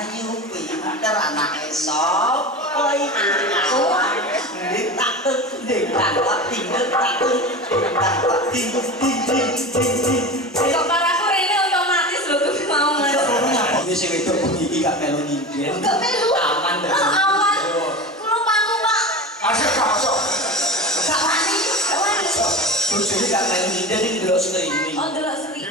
ayu pinter anake sapa aku nek tak nek tak tinggal tak kok paraku rene otomatis lho kuwi mau Mas. Nyapa wis sing wedok bengi iki gak melu nyindir. Gak melu. Aman ta. Aman. Kulo pangku, Pak. Asik gak masuk. Gak wani. Bojone gak melu nyindir iki ndelok streaming. Oh, ndelok seri.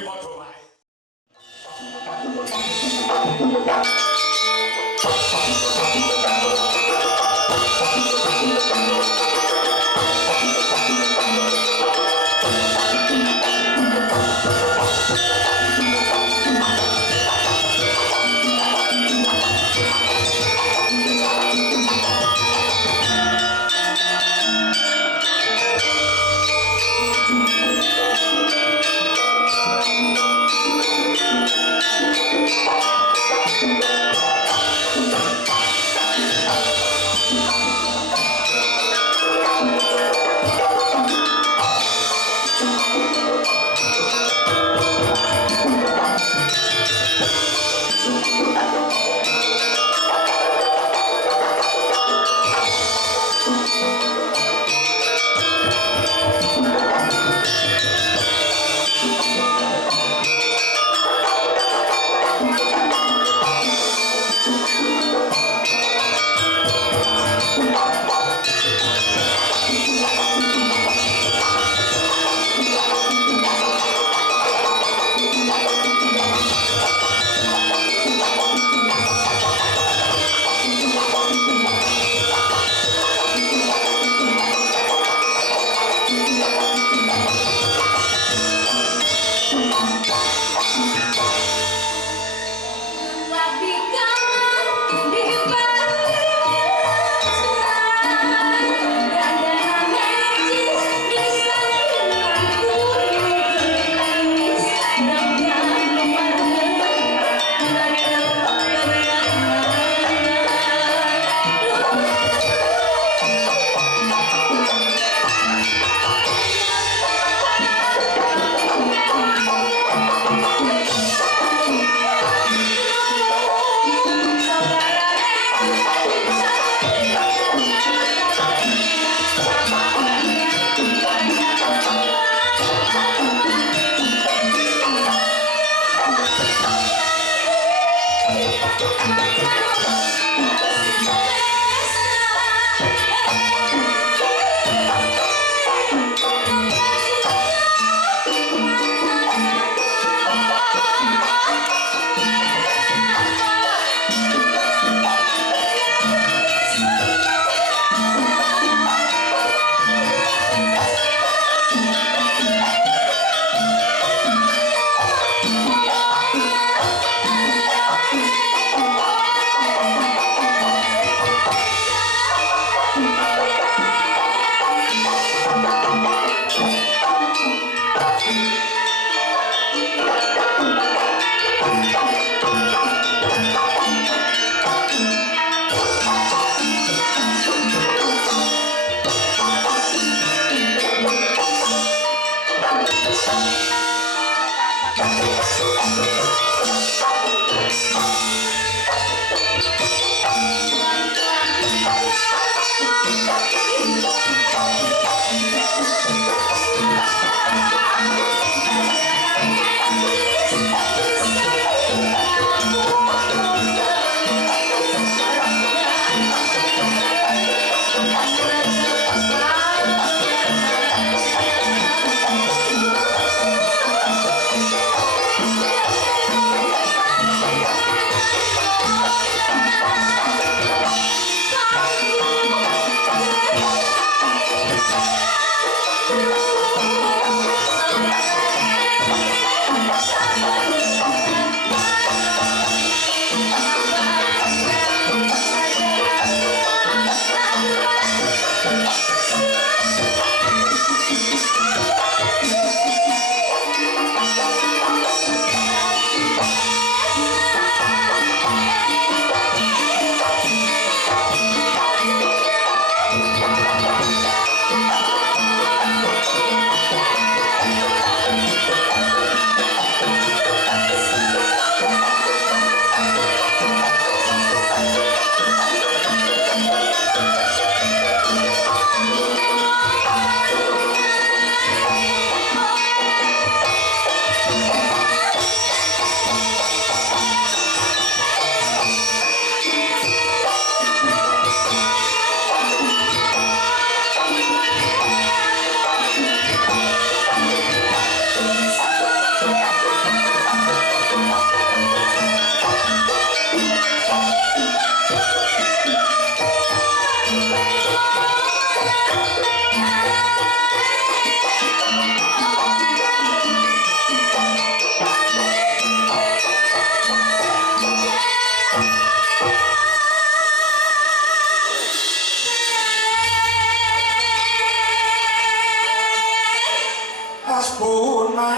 Hasbuna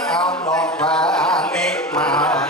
Allah wa ni'mal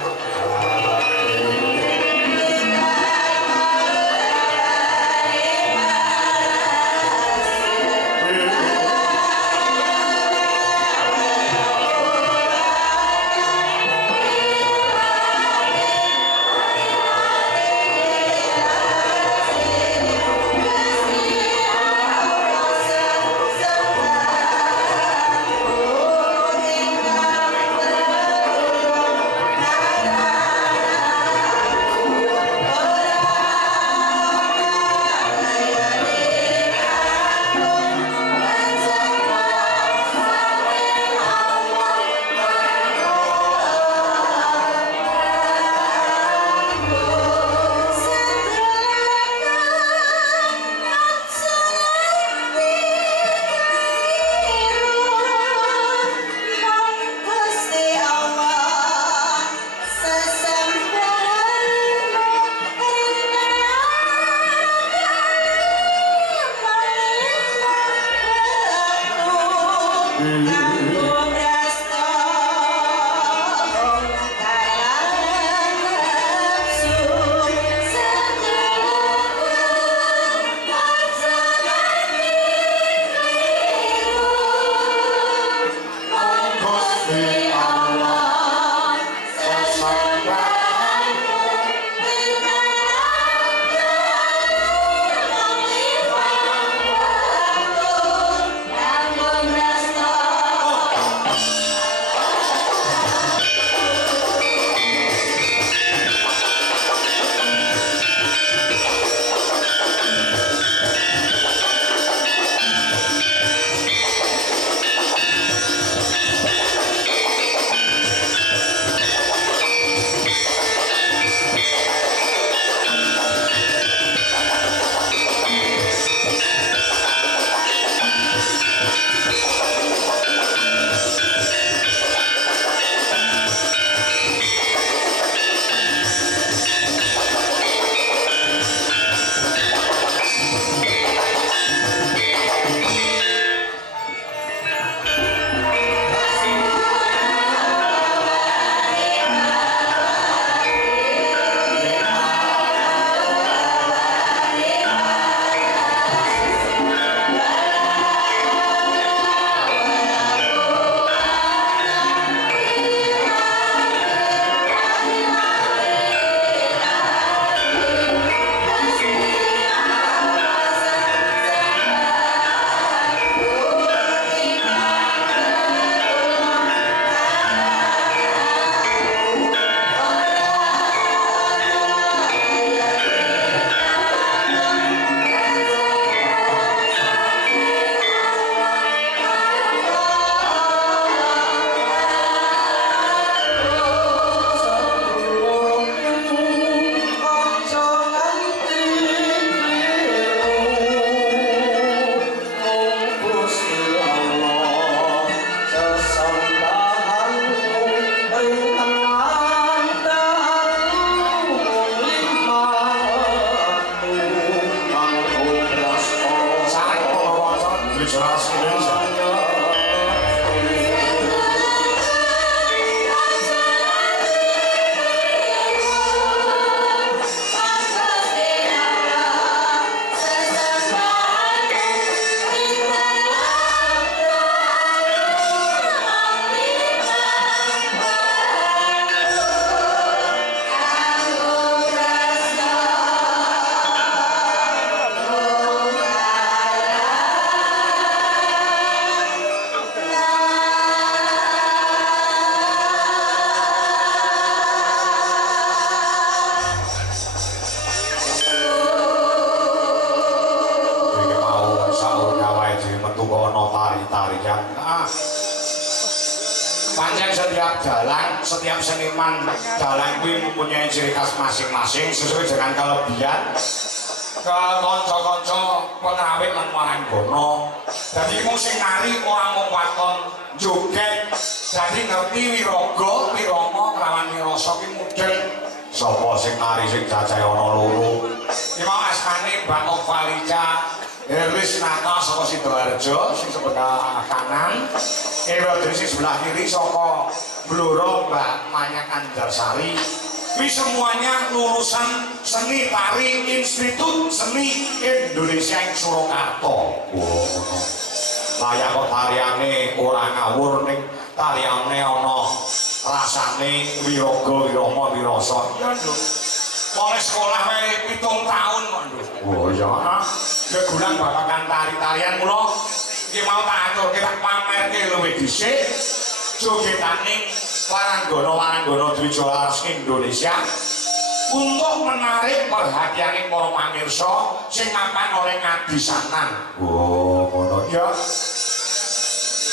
Pancen setiap dalang, setiap seniman dalang kuwi mempunyai ciri khas masing-masing sesuai dengan kelebihan ke kanca-kanca pengrawit lan maranggana. Dadi mung sing nari ora mung waton joget, dadi ngerti wiraga, wirama kelawan wirasa ki mudhun Sapa sing nari sing jajahe ana loro. Iki mau asmane Mbak Ovalica Herlis Nata saka Sidoarjo sing sebelah kanan. Ewadri sing sebelah kiri saka Blora Mbak Maya Kandarsari. Ini semuanya lulusan seni tari Institut Seni Indonesia yang Surakarta. Layak kok tariane ora ngawur ning tariane ana rasane wiraga wirama wirasa. Iya, Nduk. Mulai sekolah wae 7 tahun kok, Nduk. Oh iya. Gegulang babagan tari-tarian kula iki mau tak aturke tak pamerke luwih dhisik jogetaning waranggana Dwijalaras Indonesia untuk menarik perhatian para pamirsa sing mapan oleh ngadisanan. Oh, ngono ya.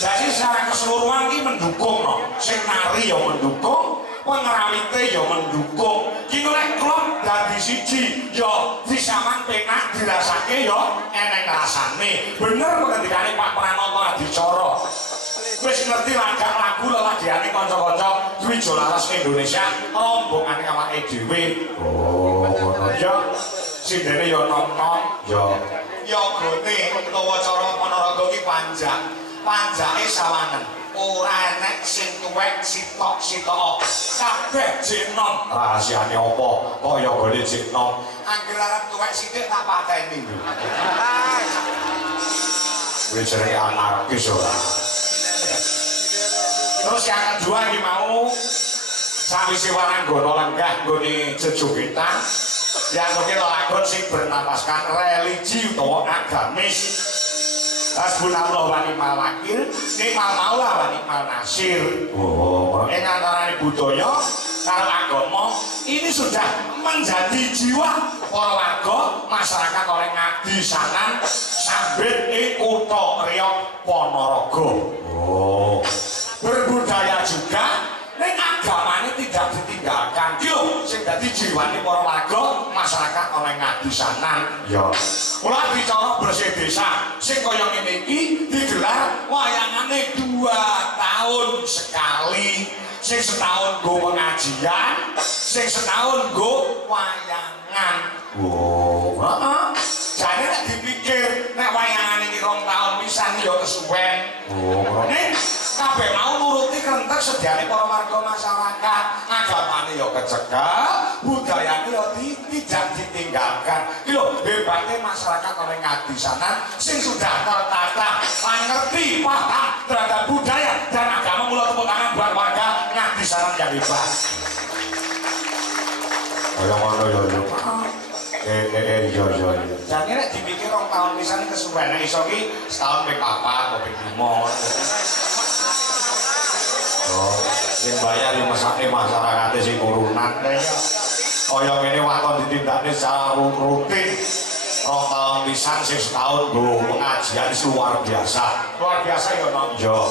Jadi secara keseluruhan ini mendukung no. Sing nari ya mendukung, pengerawite ya mendukung. Ki nek klop dadi siji ya disaman penak dirasake ya eneng rasane. Bener ngendikane Pak Pranoto Adicara. Wis ngerti lagu lelagiane kanca-kanca Dwijalaras Indonesia rombongane awake dhewe. Oh, ngono ya. Sindene ya nom-nom ya. Ya gone utawa cara Panaraga ki panjang. Panjake sawangen. Ora enek sing tuwek sitok-sitok. Kabeh jenom. Rahasiane apa? Kaya gone jenom. Angger arep tuwek sithik tak pateni lho. Wis jare anarkis ora. Terus yang kedua ini mau sawise waranggana lenggah nggone jejogetan yang mungkin lagon sing bernapaskan religi utawa agamis. Hasbunallah wa ni'mal wakil, ni'mal maula wa ni'mal nasir. Oh, ing antarané budaya karo agama ini sudah menjadi jiwa para warga masyarakat oleh ngadisanan sambit ing kutha Riok Ponorogo. Oh. Berbudaya juga ning agamane tidak ditinggalkan yo sing dadi jiwane para warga masyarakat oleh ngadisanan ya mula bicara bersih desa sing kaya ngene iki digelar wayangane 2 tahun sekali sing setahun nggo pengajian sing setahun nggo wayangan. Oh heeh jane nek dipikir nek wayangan iki 2 tahun pisan ya kesuwen. Oh nek kabeh mau nuruti kentek sediane para warga masyarakat agamane ya kecekel budayane ya tidak ditinggalkan iki lho hebate masyarakat oleh ngadisanan sing sudah tertata lan ngerti paham terhadap budaya dan agama mula tepuk tangan buat warga ngadisanan yang hebat kaya ngono ya yo jadi nek dipikir 2 tahun pisan kesuwen iso ki setahun ping 4 atau ping 5 sing bayar yo mesake masyarakate sing urunan kaya ngene waton ditindakne secara rutin 2 tahun pisan sing setahun nggo pengajian luar biasa ya nonjo.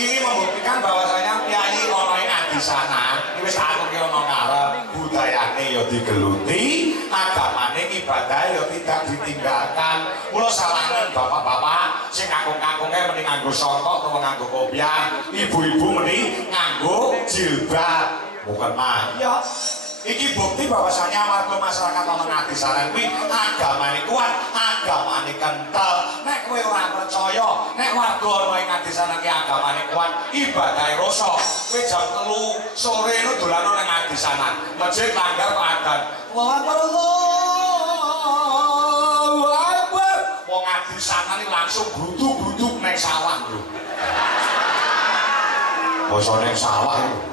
Ini membuktikan bahwasanya kiai ana ing adisanan iki wis aturke ana ngarep budayane ya digeluti agamane ibadah ya tidak ditinggalkan. Mula sawangen bapak-bapak sing kakung-kakungnya mending nganggo sontok atau nganggo kopiah, ibu-ibu mending nganggo jilbab. Bukan mah. Ya. Iki bukti bahwasanya warga masyarakat ana ngadisanan kuwi agamane kuat, agamane kental. Nek kowe ora percaya, nek warga ana ing ngadisanan ki agamane kuat, ibadahe rasa. Kowe jam 3 sore nu dolan nang ngadisanan, masjid langgar kok adan. Allahu Akbar, Allahu Akbar. Wong ngadisanan iki langsung bruduk-bruduk ning sawah, Bro. Basa ning sawah iki.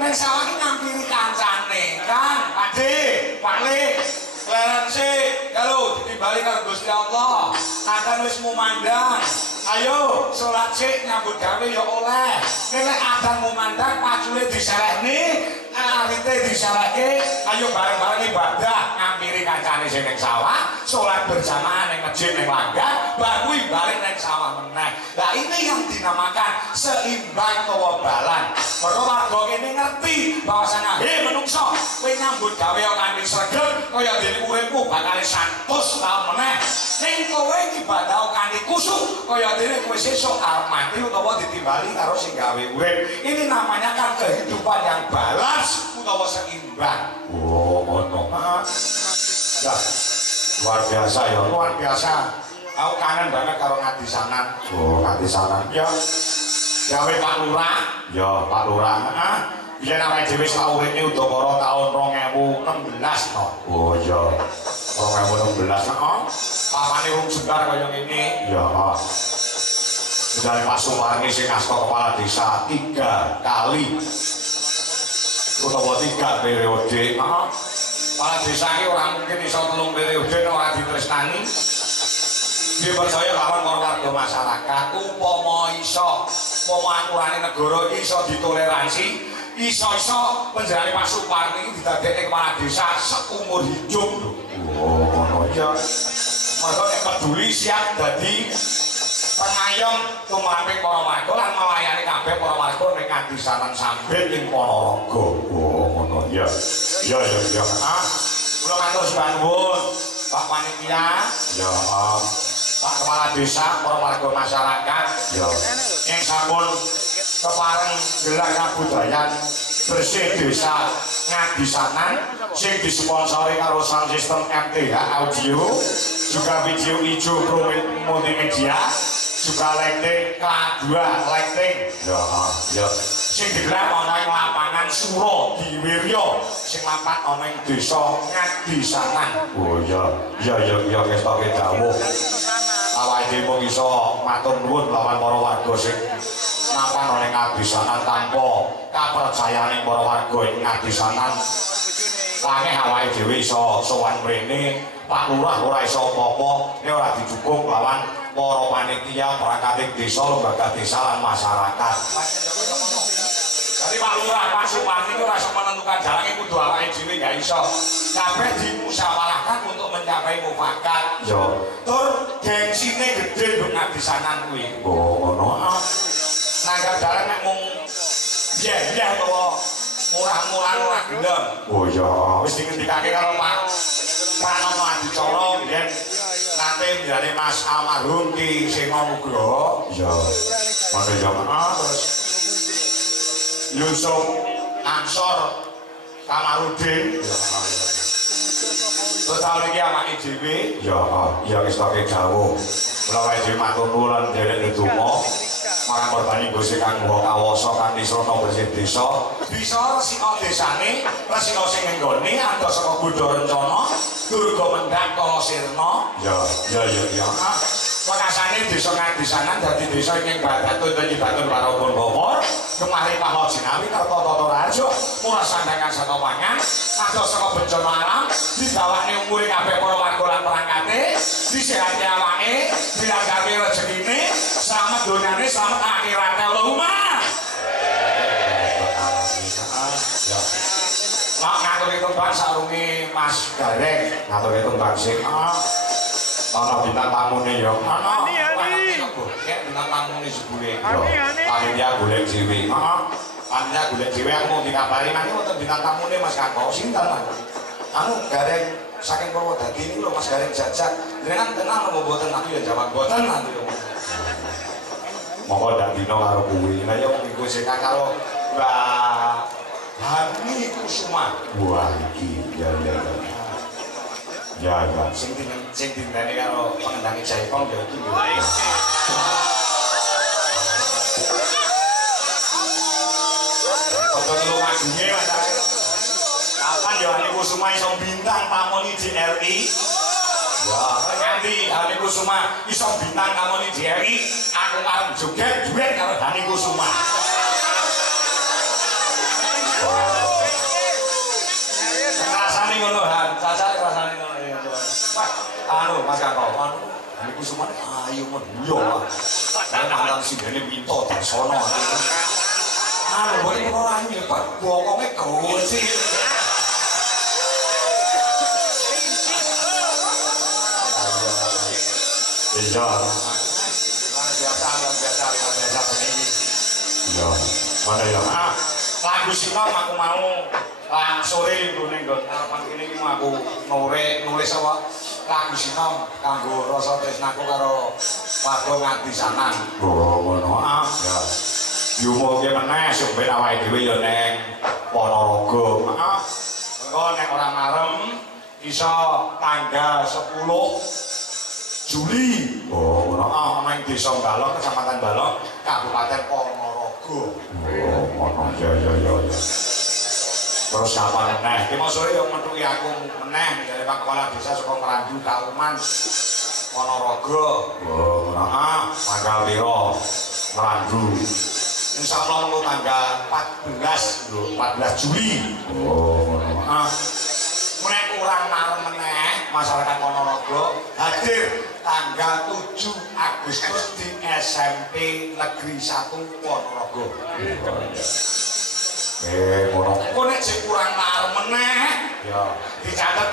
Neng sawah ki ngampiri kancane, Kang, Pakde, Pakle, leren sik, kalau ditimbali karo Gusti Allah, akan wis mumandang. Ayo salat sik nyambut gawe ya oleh. Nek adan mumandang pacule diselehne, arite diselehke, ayo bareng-bareng ibadah ngampiri kancane sing ning sawah, salat berjamaah ning masjid ning langgar, baru balik ning sawah meneh. Lah ini yang dinamakan seimbang kewabalan. Mergo warga kene ngerti bahwasanya menungso kowe nyambut gawe kanthi sregep kaya dene uripmu bakal 100 taun meneh. Ning kowe iki bakal kanthi kusuk kaya dene kowe sesuk arep mati utawa ditimbali karo sing gawe urip. Ini namanya kan kehidupan yang balance utawa seimbang. Oh, ngono. Ya, luar biasa ya, luar biasa. Aku kangen banget karo ngadisanan. Oh, ngadisanan. Ya. Gawe Pak Lurah. Ya, Pak Lurah. Biyen awake dhewe saurine udakara taun 2016 no. Oh iya. 2016 heeh. Pamane wong Jembar kaya ngene. Ya. Dari Pak Sumarni sing asta kepala desa 3 kali. Utawa 3 periode. Heeh. Kepala desa iki ora mungkin iso 3 periode ora ditresnani. Dia percaya lawan warga masyarakat upama iso aturane negara iso ditoleransi iso penjarane Pak Suparni didadekne kepala desa seumur hidup. Oh ngono ya. Maka nek peduli siap dadi pengayom tumraping para warga lan melayani kabeh para warga ning Kadisanan Sambit ing Ponorogo. Oh ngono ya. Ya. Kula matur nuwun Pak Panitia. Ya. Pak Kepala Desa, para warga masyarakat yang sampun kepareng gelar kabudayan bersih desa Ngadisanan sing disponsori karo sound system MTH Audio juga video ijo multimedia juga lighting K2 lighting ya sing digelar ana ing lapangan Suro di Wiryo sing mapan ana ing desa Ngadisanan. Oh ya wis tak dawuh awake dhewe iso matur nuwun lawan para warga sing mapan ana ing Ngadisanan tanpa kapercayane para warga ing Ngadisanan. Langeh awake dhewe iso sowan mrene Pak Lurah ora iso apa-apa nek ora didukung lawan para panitia perangkat desa lembaga desa lan masyarakat. Jadi Pak Lurah, Pak Suparni itu rasa menentukan jalannya kudu awake dhewe gak iso. Kabeh dimusyawarahkan untuk mencapai mufakat. Yo. Tur gengsine gede nduk Ngadisanan kuwi. Oh, ngono. Nanggap dalan nek mung iya to murah-murah ora gelem. Oh iya, wis dingendikake karo Pak Pranoto Adicara biyen nate njane Mas almarhum Ki Sema Nugroho. Iya. Mangke jamaah terus Yusuf Ansor Kamarudin. Terus tahun ini awake dhewe ya wis tak dawuh. Kula wae dhewe matur nuwun derek ndedonga marang korban Gusti Kang Kawasa kanthi srana bersih desa. Bisa resika desane, resika sing nggone ada saka Budha Rencana, Durga Mendak Kala Sirna. Ya. Wakasane desa Ngadisanan dadi desa ing Batun dadi Batun Warapun Bogor, kemari Paho Jinawi Kertotata Raja, murah sandangan saka pangan, ada saka bencana alam, didawakne umure kabeh para warga lan perangkate, disehati awake, dilagake rezekine, selamat donyane, selamat akhirate. Allahumma. Mak ngatur itu bang sarungi Mas Gareng, ngatur itu bang sing. Ana bintang tamune ya. Ana. Bintang tamune jebule. Panitia golek dhewe. Heeh. Panitia golek dhewe aku mau dikabari mangke wonten bintang tamune Mas Kakok. Sinten, Mas? Anu Gareng saking Purwodadi niku lho Mas Gareng jajak. Jenengan kenal apa mboten? Aku ya jawab mboten nanti. Monggo ndak dino karo kuwi. Lah ya iku sing karo Mbak Hani Kusuma. Wah iki ya. Sing dinteni karo pengendangi Jaipong ya iki lho. Foto lu majunya macam kapan ya Hani Kusuma iso bintang tamoni di RI? Ya, nanti Hani Kusuma iso bintang tamoni di RI, aku arep joget duet karo Hani Kusuma. Rasane ngono Han, cacare rasane ngono. Anu Mas Kakok, anu Hani Kusuma ayo men yo. Mantan sindene minto dari sono. Anu boleh ora ayu Pak, bokonge goci. Iya. Biasa begini. Iya. Mana ya? Lagu sinom aku mau Lang sore nggone nggon arepan kene iki aku nulis apa lagu sinom kanggo rasa tresnaku karo warga Ngadisanan. Oh ngono ah. Ya. Diumuke meneh sok ben awake dhewe ya ning Ponorogo. Heeh. Engko nek ora marem iso tanggal 10 Juli. Oh ngono ah nang Desa Balong, Kecamatan Balong, Kabupaten Ponorogo. Oh ngono ya. Terus apa meneh? Ki mau sore yo methuki aku meneh dari Pak Kepala Desa saka Merandu Kauman Ponorogo. Oh, heeh, tanggal piro? Merandu. Insyaallah mengko tanggal 14 Juli. Oh, heeh. Nek kurang marem meneh masyarakat Ponorogo hadir tanggal 7 Agustus di SMP Negeri 1 Ponorogo. Ngono. Kok nek sing kurang marem meneh, ya dicatet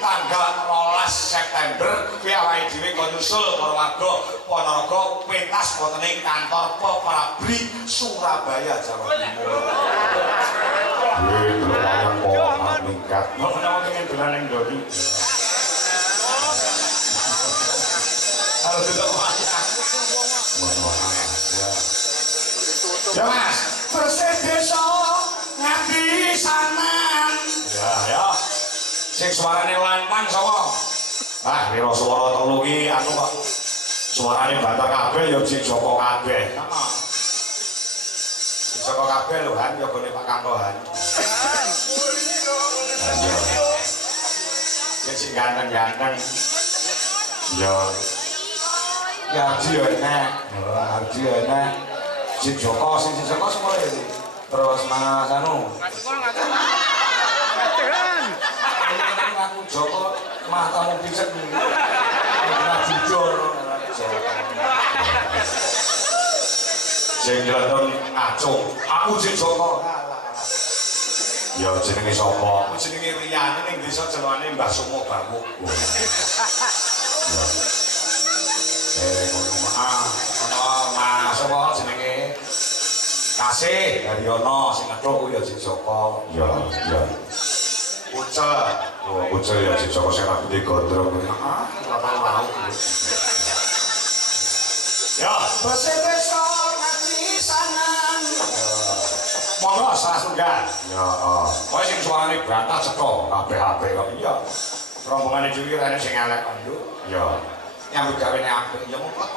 tanggal 12 September kuwi awake dhewe kon nyusul karo warga Ponorogo pentas wonten ing kantor Pabrik Surabaya Jawa Timur. Wayang kok minggat. Kok menawa pengen dolan ning Dodi. Harus tetep wayang. Ya Mas, bersih desa Ngadisanan. Ya. Sing suarane lantang sapa? Ah, piro swara telu iki anu kok. Suarane banter kabeh ya sing Joko kabeh. Sama. Sing Joko kabeh lho Han, ya gone Pak Kantohan. Sing ganteng-ganteng. Ya. Ya dia enak. Dia enak. Sing Joko semua iki. Terus Mas anu. Aku Joko matamu picek. Ora jujur. Sing nyelenong ngacung. Aku sing Joko. Ya jenenge sapa? Jenenge Riyane ning desa jelane Mbah Sumo Bamuk. Ngono Mas sapa jenenge? Kasih Haryono sing ngethuk kuwi ya sing Joko. Ya. Ucel ya sing Joko sing rambute gondrong kuwi. Heeh, ora tau. Ya, bersih desa Ngadisanan. Monggo salah sunggan. Ya, kowe sing suarane bantah cetha kabeh-kabeh kok. Iya. Rombongane dhewe rene sing elek kok, Nduk. Ya. Nyambut gawene apik ya mung kok.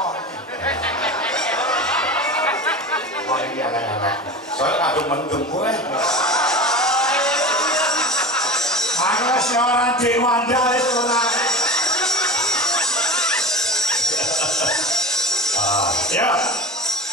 Oh iya elek. Soale kadung mendem kowe. Aku wis ora Dewanda wis ora. Ya.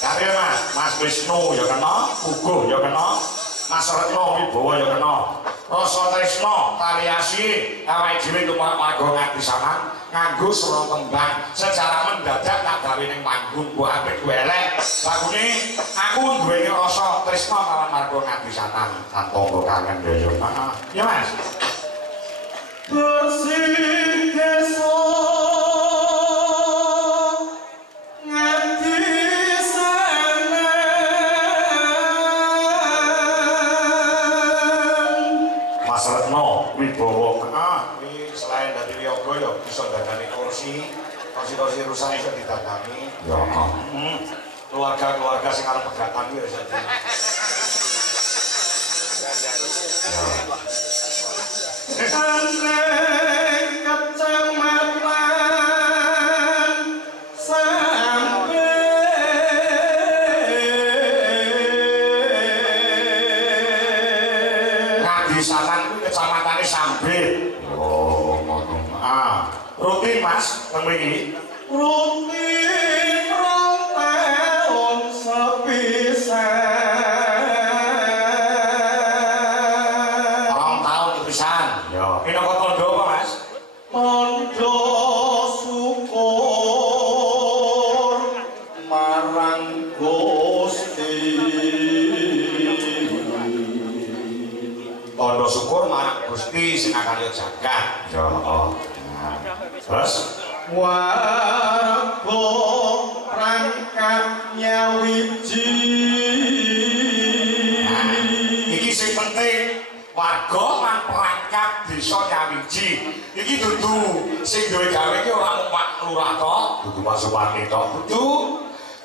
Kare Mas Wisnu ya kena, Puguh ya kena, Mas Retno Wibowo ya kena. Rasa tresna tariasi awake dhewe tumpah warga Ngadisanan nganggo surah tembang secara mendadak tak gawe ning panggung ku apik ku elek. Lagune aku duweni rasa tresna karo warga Ngadisanan tanpa kangen ya. Ya Mas. Bersih desa Wibowo. Ini selain dari yoga ya bisa dadani kursi rusak bisa didadani. Ya. Keluarga sing arep pegatan iki bisa. Aneng kecamatan sampai Ngadisanan kuwi kecamatane Sambit. Oh, ngono. Rutin Mas, teng mriki. Rutin rong taun sepisan. Rong taun sepisan. Ya. Minangka tondo apa, Mas? Tondo syukur marang Gusti. Tondo syukur marang Gusti sing akan yo jagat. Ya. Terus warga rangkapnya wiji. Iki sing penting warga Panji. Iki dudu sing duwe gawe iki ora mung Pak Lurah to, dudu Pak Suparni to,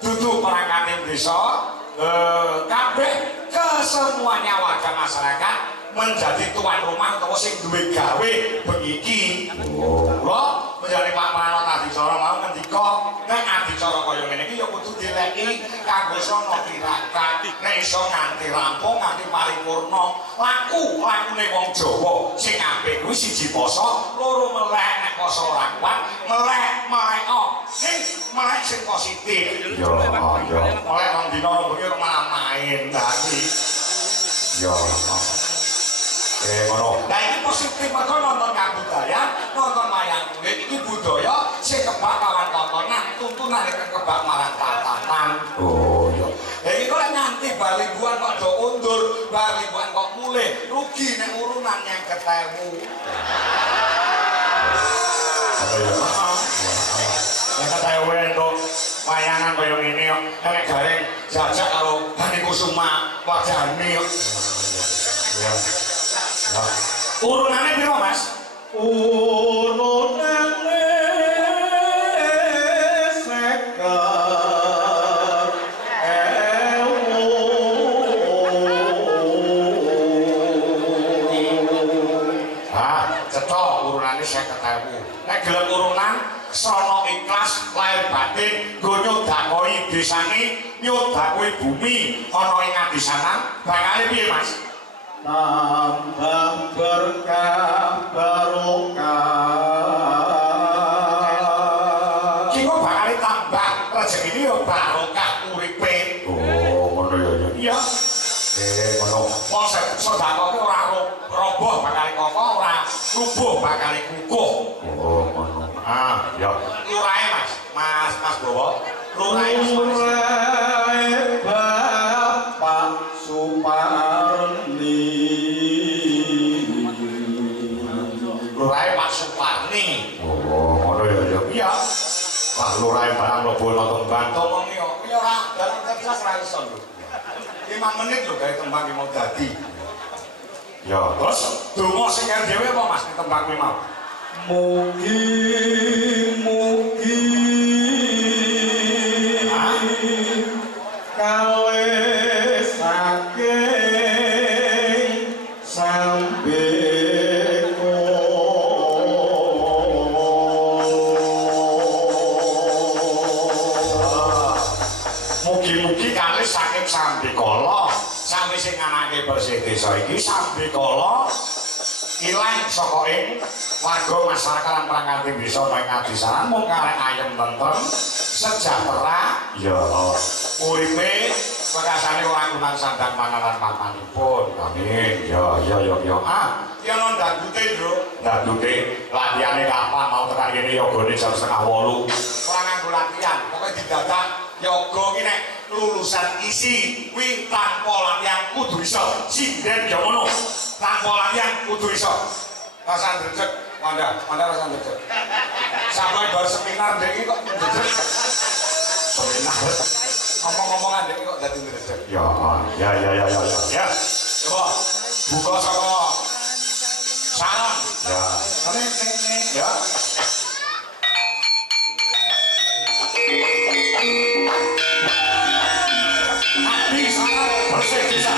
dudu perangkat desa, kabeh kesemuanya warga masyarakat menjadi tuan rumah utawa sing duwe gawe begiki. Kula menjadi Pak Manot Adicara mau ngendika nek adicara kaya ngene iki ya kudu dileki kanggo sono tirakat nek iso nganti rampung nganti paripurna lakune wong Jawa sing apik kuwi siji poso loro melek nek poso ora kuat melek sing melek sing positif yo melek nang dina bengi malah main tadi yo ngono. Lah iki positif mergo nonton kabudaya, nonton wayang kulit iki budaya sing kebak kawan tontonan, tuntunan iki kebak marang tatanan. Oh iya. Lah iki kok nganti balibuan kok do undur, balibuan kok mulih, rugi nek urunan yang ketemu. Nek ketemu entuk wayangan kaya ngene kok nek gareng jajak karo Hani Kusuma wajane kok. Ya. Urunane piro, Mas? Urunane seket ewu. Cetha urunane 50.000. Nek gelem urunan sono ikhlas lahir batin nggo nyodakoi desane, nyodakoi bumi ana ing adisanan, bakale piye, Mas? Tambah berkah barokah. Ki kok bakal tambah rezekine yo barokah uripe. Oh, ngono ya. Iya. Ngono. Wong sedekah ora roboh bakal koko, ora rubuh bakal kukuh. Oh, ngono. Ah, ya. Lurahe, Mas Bowo. Lurahe Bapak Suparni. Lurahe Pak Suparni. Oh, ngono ya. Iya. Pak Lurahe barang mlebu nonton bantu wong yo. Ya ora dalam kelas ra iso lho. 5 menit lho gawe tembang mau dadi. Ya, terus donga sing dhewe apa Mas tembang kuwi mau? Mugi kalih saking sambeko. Mugi-mugi kalih saking sambekala sawise nganake bersih desa iki sambekala ilang saka ing warga masyarakat lan perangkat desa ing adisanan mung karek ayem tentrem sejahtera ya uripe pekasane wangunan sandang panganan papanipun amin ya ya non dandute bro dandute latihane kapan mau tekan kene yogane jam 7:30 ora nganggo latihan pokoke didadak yoga ki nek lulusan isi kuwi tanpa latihan kudu iso sinden ya ngono tanpa latihan kudu iso rasan drecek Wanda rasan drecek sampai bar seminar dek kok drecek seminar ngomong-ngomongan dek kok dadi drecek ya coba buka saka salam ya Hati sangat bersih bisa.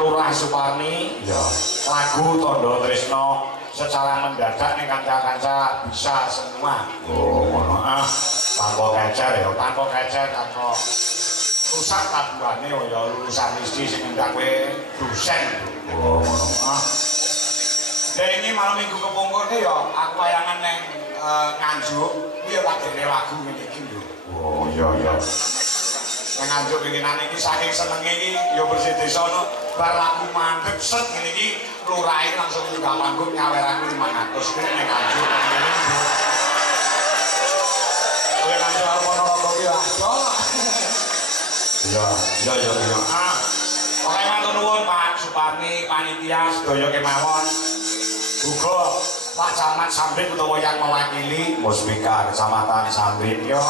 Pak Lurah Suparni ya lagu Tondo Tresno secara mendadak nih kanca-kanca bisa semua. Oh ngono tanpa kecer ya tanpa rusak tabuhane ya lulusan mesti sing ndak kowe dosen. Oh ngono Dan ini malam minggu kepungkur nih ya aku wayangan neng Nganjuk kuwi ya tak dene lagu ngene iki lho. Oh iya. Nganjuk pengenan iki saking senenge iki ya bersih desa no bar lagu mandeg set ngene iki lurahe langsung juga manggung nyawer aku 500 kuwi ning Nganjuk ngene. Kowe Nganjuk karo Ponorogo ki adoh. Iya. Oke matur nuwun Pak Suparni panitia sedaya kemawon. Uga Pak Camat Sambit utawa yang mewakili Muspika Kecamatan Sambit yo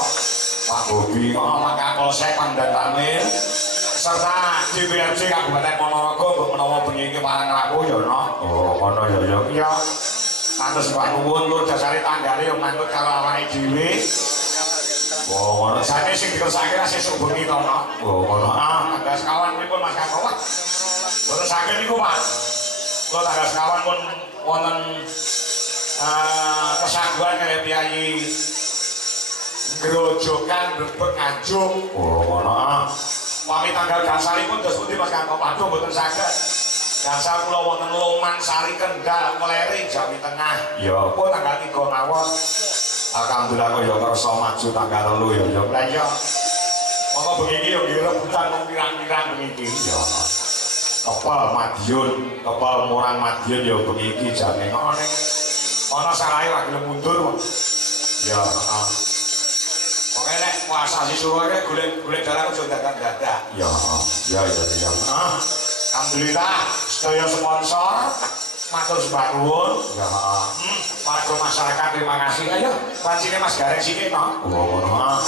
Pak Bobi Pak Kapolsek Pangdam Tamil serta DPRD Kabupaten Ponorogo mbok menawa bengi iki parang laku yo no. Oh ngono yo. Kantos Pak nuwun tur dasare tanggane yo mantut karo awake dhewe. Oh ngono saiki sing dikersake sesuk bengi to no. Oh ngono tanggal sekawan pripun Mas Kakowat. Boten saged niku Pak. Kula tanggal sekawan pun wonten kesaguan kaya piyayi grojokan Brebeg Nganjuk. Oh ngono. Pamit tanggal gasalipun dos pundi Mas Kakok? Aduh mboten saged. Gasal kula wonten Loman Sari Kendal Meleri Jawi Tengah. Ya apa tanggal 3 mawon. Alhamdulillah kok ya kersa maju tanggal 3 ya. Lah iya. Monggo bengi iki yo nggih rebutan pirang-pirang bengi iki. Ya. Kepal Madiun, kepal Murang Madiun ya bengi iki jane ngono. Ana sarahe lagi mundur. Ya, heeh. Pokoke nek puasa sisuwur iki golek dalan aja dadak-dadak. Ya. Alhamdulillah sedaya sponsor matur sembah nuwun. Ya, heeh. Warga masyarakat terima kasih. Ayo, pancine Mas Gareng sithik to. Oh, ngono.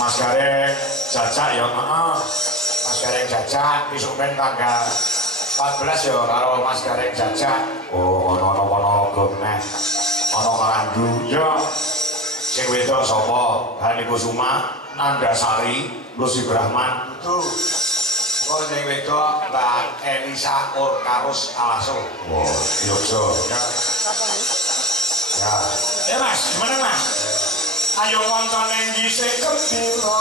Mas Gareng jajak ya, heeh. Mas Gareng jajak besok men tanggal 14 ya karo Mas Gareng jajak. Oh ono Ponorogo meneh. Ono Marandu ya. Sing wedok sapa? Hani Kusuma, Nandasari, Lusi Brahman. Tuh. Kok sing wedok Mbak Elisa Orkarus Alaso. Oh, yojo ya. Ya Mas, gimana Mas? Ayo koncone ngisik kepiro.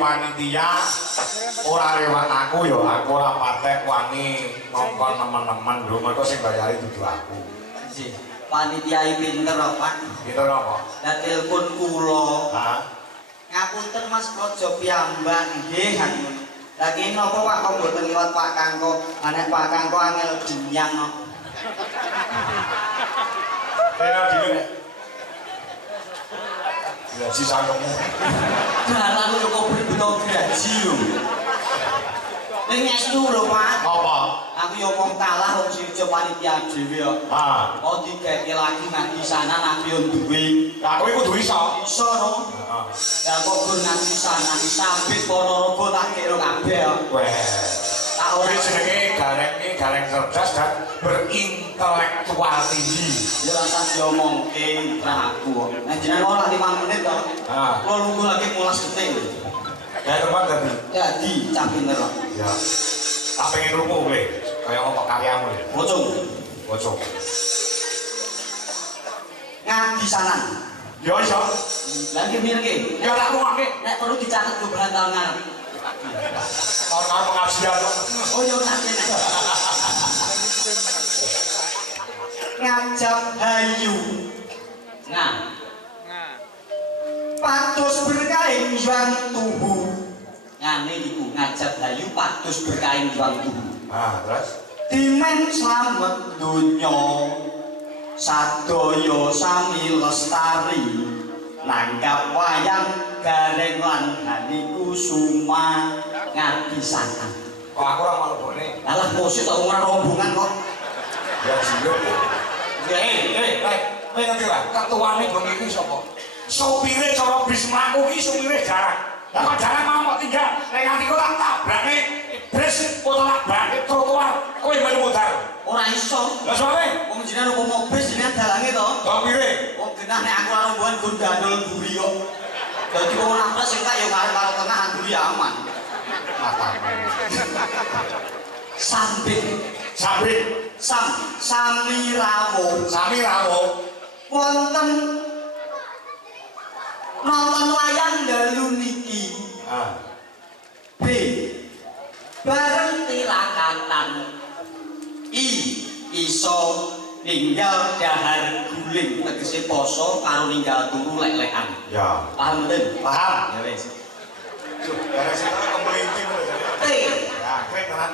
Panitia ora lewat aku ya aku ora patek wani ngongkon nemen-nemen lho mergo sing bayari dudu aku. Nggih. Panitia pinter kok, Pak. Pinter apa? Lah telepon kula. Hah? Ngapunten Mas Praja piyambak nggih kan. Lah ki napa Pak kok mboten liwat Pak Kangko? Anek Pak Kangko angel dinyang kok. Kena dhewe. Gaji sangkemu. Dalan yo kok beto gaji lho. Ning estu lho Pak. Apa? Aku yo mong kalah wong siji panitia dhewe kok. Ah. Oh dikeke lagi nganti sana nanti yo duwe. Lah kowe kudu iso. Iso no. Heeh. Lah kok gur nganti sana sambit Ponorogo tak kira kabeh kok. Weh. Tak ora Ora jenenge gareng cerdas dan berintelektual tinggi. yo rasa diomongke ra aku kok. Nek jenengan ora 5 menit to. Ah. Kula lungguh lagi mulas detik. Kayak tempat tadi. Jadi cah pinter kok. Ya. Tak pengen rumu kowe. Kayak apa karyamu. Bocong. Bocok. Ngadi sana. Yo iso. Lagi mirke. Ya tak rumakne. Nek perlu dicatet go berantau ngarep. Orang pengajian kok. Oh yo sakit. Ngajak hayu. Nah. Patus berkain juang tubuh. Ngene iku ngajak hayu patus berkain juang tubuh. Ah, terus Dimen slamet donya. Sadaya sami lestari. Nanggap wayang gareng lan hani kusuma ngabisakan. kok aku ora malu bone. Alah musik tak ora rombongan kok. Ya jiro. Kowe ngerti lah, ketuane bengi iki sapa? Sopire cara bis mlaku iki supire jarang. Lah kok jarang mau tinggal, nek nganti kok tak tabrake bis utawa tabrake trotoar, kowe melu modal. Ora iso. Lah soalé, Wong jenengan umpama bis jenengan dalange to. sopire Wong genah nek aku ora rombongan gur gandul buri kok. Dadi wong nabrak sing tak yo ngarep karo tengah buri aman. mata. Sambit Sabit, sami rawuh. sami rawuh. Wonten nonton wayang dalu niki. Ah, B. Bareng tirakatan. I. Iso ninggal dahar guling tegese poso karo ninggal turu lek-lekan. ya. Paham mboten? Paham. Ya wis. Dari situ kemelinti T. ya, kowe tenan.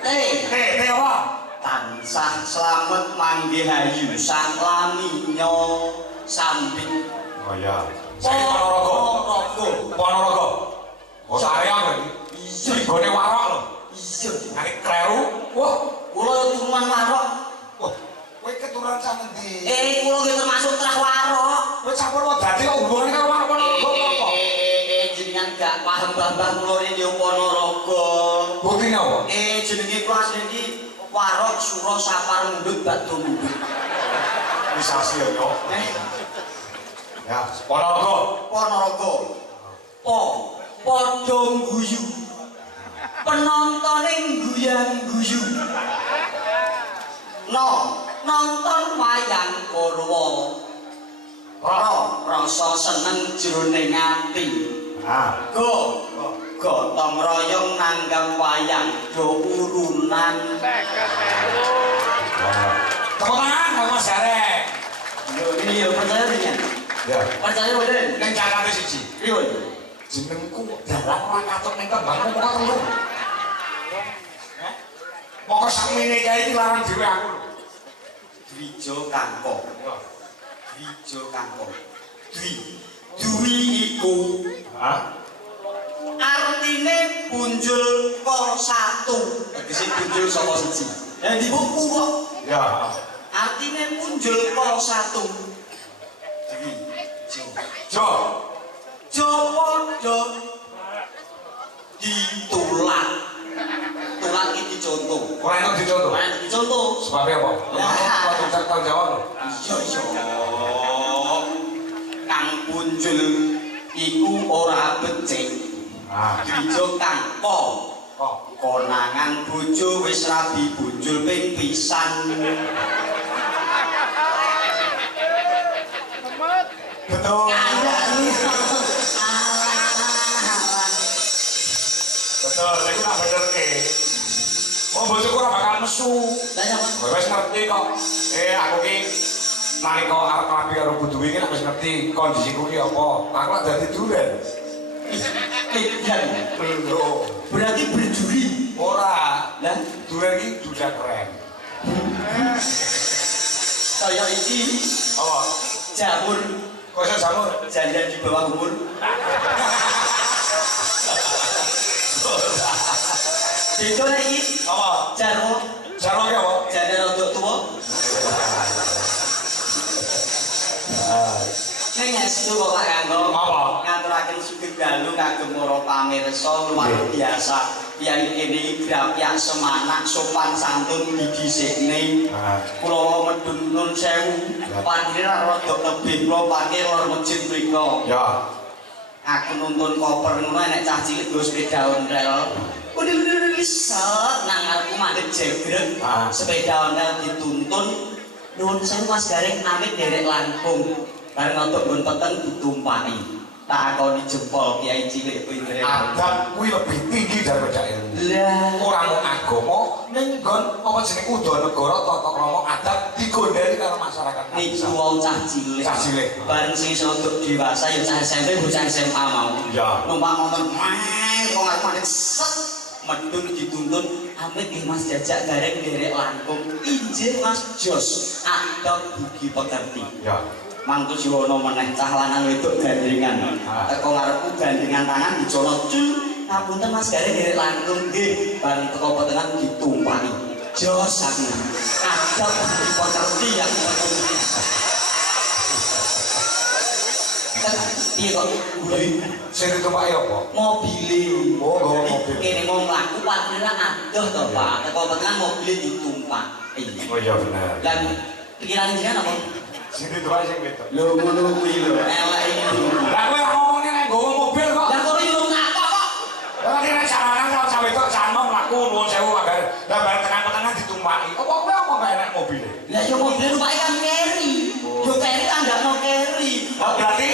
T. Teh apa? Tansah slamet manggih hayu saklaminyo sambit. Oh ya. Saya Ponorogo. Ponorogo. Oh saya berarti. Iya. Gone warok lho. Iya. Nek kleru, wah, Kula turunan warok. wah, kowe keturunan sak endi? Kula nggih termasuk trah warok. Kowe campur wae dadi kok hubungane karo warok Ponorogo apa? Jenengan gak paham Mbah kula ini Ponorogo. Buktine apa? Jenenge kula asline iki warok sura sapar mundut batu mundut. Bisa sih yo. Ya, Ponorogo. Ponorogo. Padha guyu. Penontone guyang-guyu. Nonton wayang Korwa. Rasa seneng jroning ati. Ah, Gotong royong nanggap wayang do urunan. tepuk tangan Mas Jarek. Yo ini yo percaya dengan. Ya. Percaya mboten? Ning carane siji. Pripun? Jenengku dalan ora katut ning tembangmu kok telu. Pokok sakmene kae iki larang dhewe aku lho. Dwijo Kangkong. Dwijo Kangkong. Dwi iku Hah? artine punjul kok satu. Tegese punjul saka siji. Ya di buku kok. Ya. Artine punjul kok satu. Dwijo. Jo. Jowodo ditulak. Tulak iki dicontoh. Ora enak dicontoh. Ora dicontoh. Sebab apa? Waktu cerita Jawa lho. Iya. Kang punjul iku ora becik. Ah, Dwijo kang kok. konangan bojo wis rabi punjul ping pisan. Betul. Betul, lagi tak benerke. Oh, bojoku ora bakal nesu. Lah nyapa? Wis ngerti kok. Aku ki nalika arep rapi karo butuhe iki wis ngerti kondisiku ki apa. Aku lak dadi duren. Edan. Lho, Berarti berjuri. ora. Lah Duren iki duda keren. kaya iki Apa? jamur Kok iso jamur? janjian di bawah umur. Itu nek iki Apa? jarwo Jaro ki apa? jane rodok tuwa. Ning estu kok Pak Kanggo. Apa? Ngaturaken sugeng dalu kagem para pamirsa luar biasa. Yai kene iki grapyak semanak sopan santun didhisikne. Kula medun nun sewu. Panjenengan rodok lebih kula pakai lor masjid mriko. Ya. Aku nuntun koper ngono nek cah cilik go sepeda ontel. Udah set nang arepku mandek jegrek. Sepeda ontel dituntun. Nuwun sewu Mas Garing amit derek langkung. Bareng untuk nggon peteng ditumpaki. Tak akoni jempol kiai cilik pintere. Adab kuwi lebih tinggi daripada ilmu. Lah, Ora mung agama, ning nggon apa jeneng uda negara tata krama adab digondheli karo masyarakat. niku wong cah cilik. Cah cilik. Bareng sing iso untuk dewasa ya cah SMP bocah SMA mau. Ya. Numpak nonton kok arep mandek set medun dituntun amit di Mas Jajak Gareng derek langkung. Injil Mas Jos, adab budi pekerti. Ya. Mangku jiwono meneh cah lanang wedok gandengan. Teko ngarepku gandengan tangan dicolot cul. Ngapunten Mas Gareng derek langkung nggih. Bareng teko petengan ditumpaki. Jos aku. Adab budi pekerti yang penting. Piye kok mulai Sing ditumpaki apa? mobile. Oh, nggawa Jadi, mobil. kene mau mlaku parkirnya adoh to, Pak. Teko petengan mobil ditumpaki. Oh iya bener. Dan pikiran jenengan apa? Sing ditumpaki sing wedok. Lho ngono kuwi lho, elek iki. Lah kowe ngomongnya nek nggawa mobil kok. Lah kok yo ngapa kok? Lah kira jalanan karo cah wedok jano mlaku nuwun sewu mangga. Lah bareng tekan-tekan ditumpaki. Apa kowe apa gak enak mobil? Lah yo mobil numpak kan carry. Yo carry tandakno carry. Oh berarti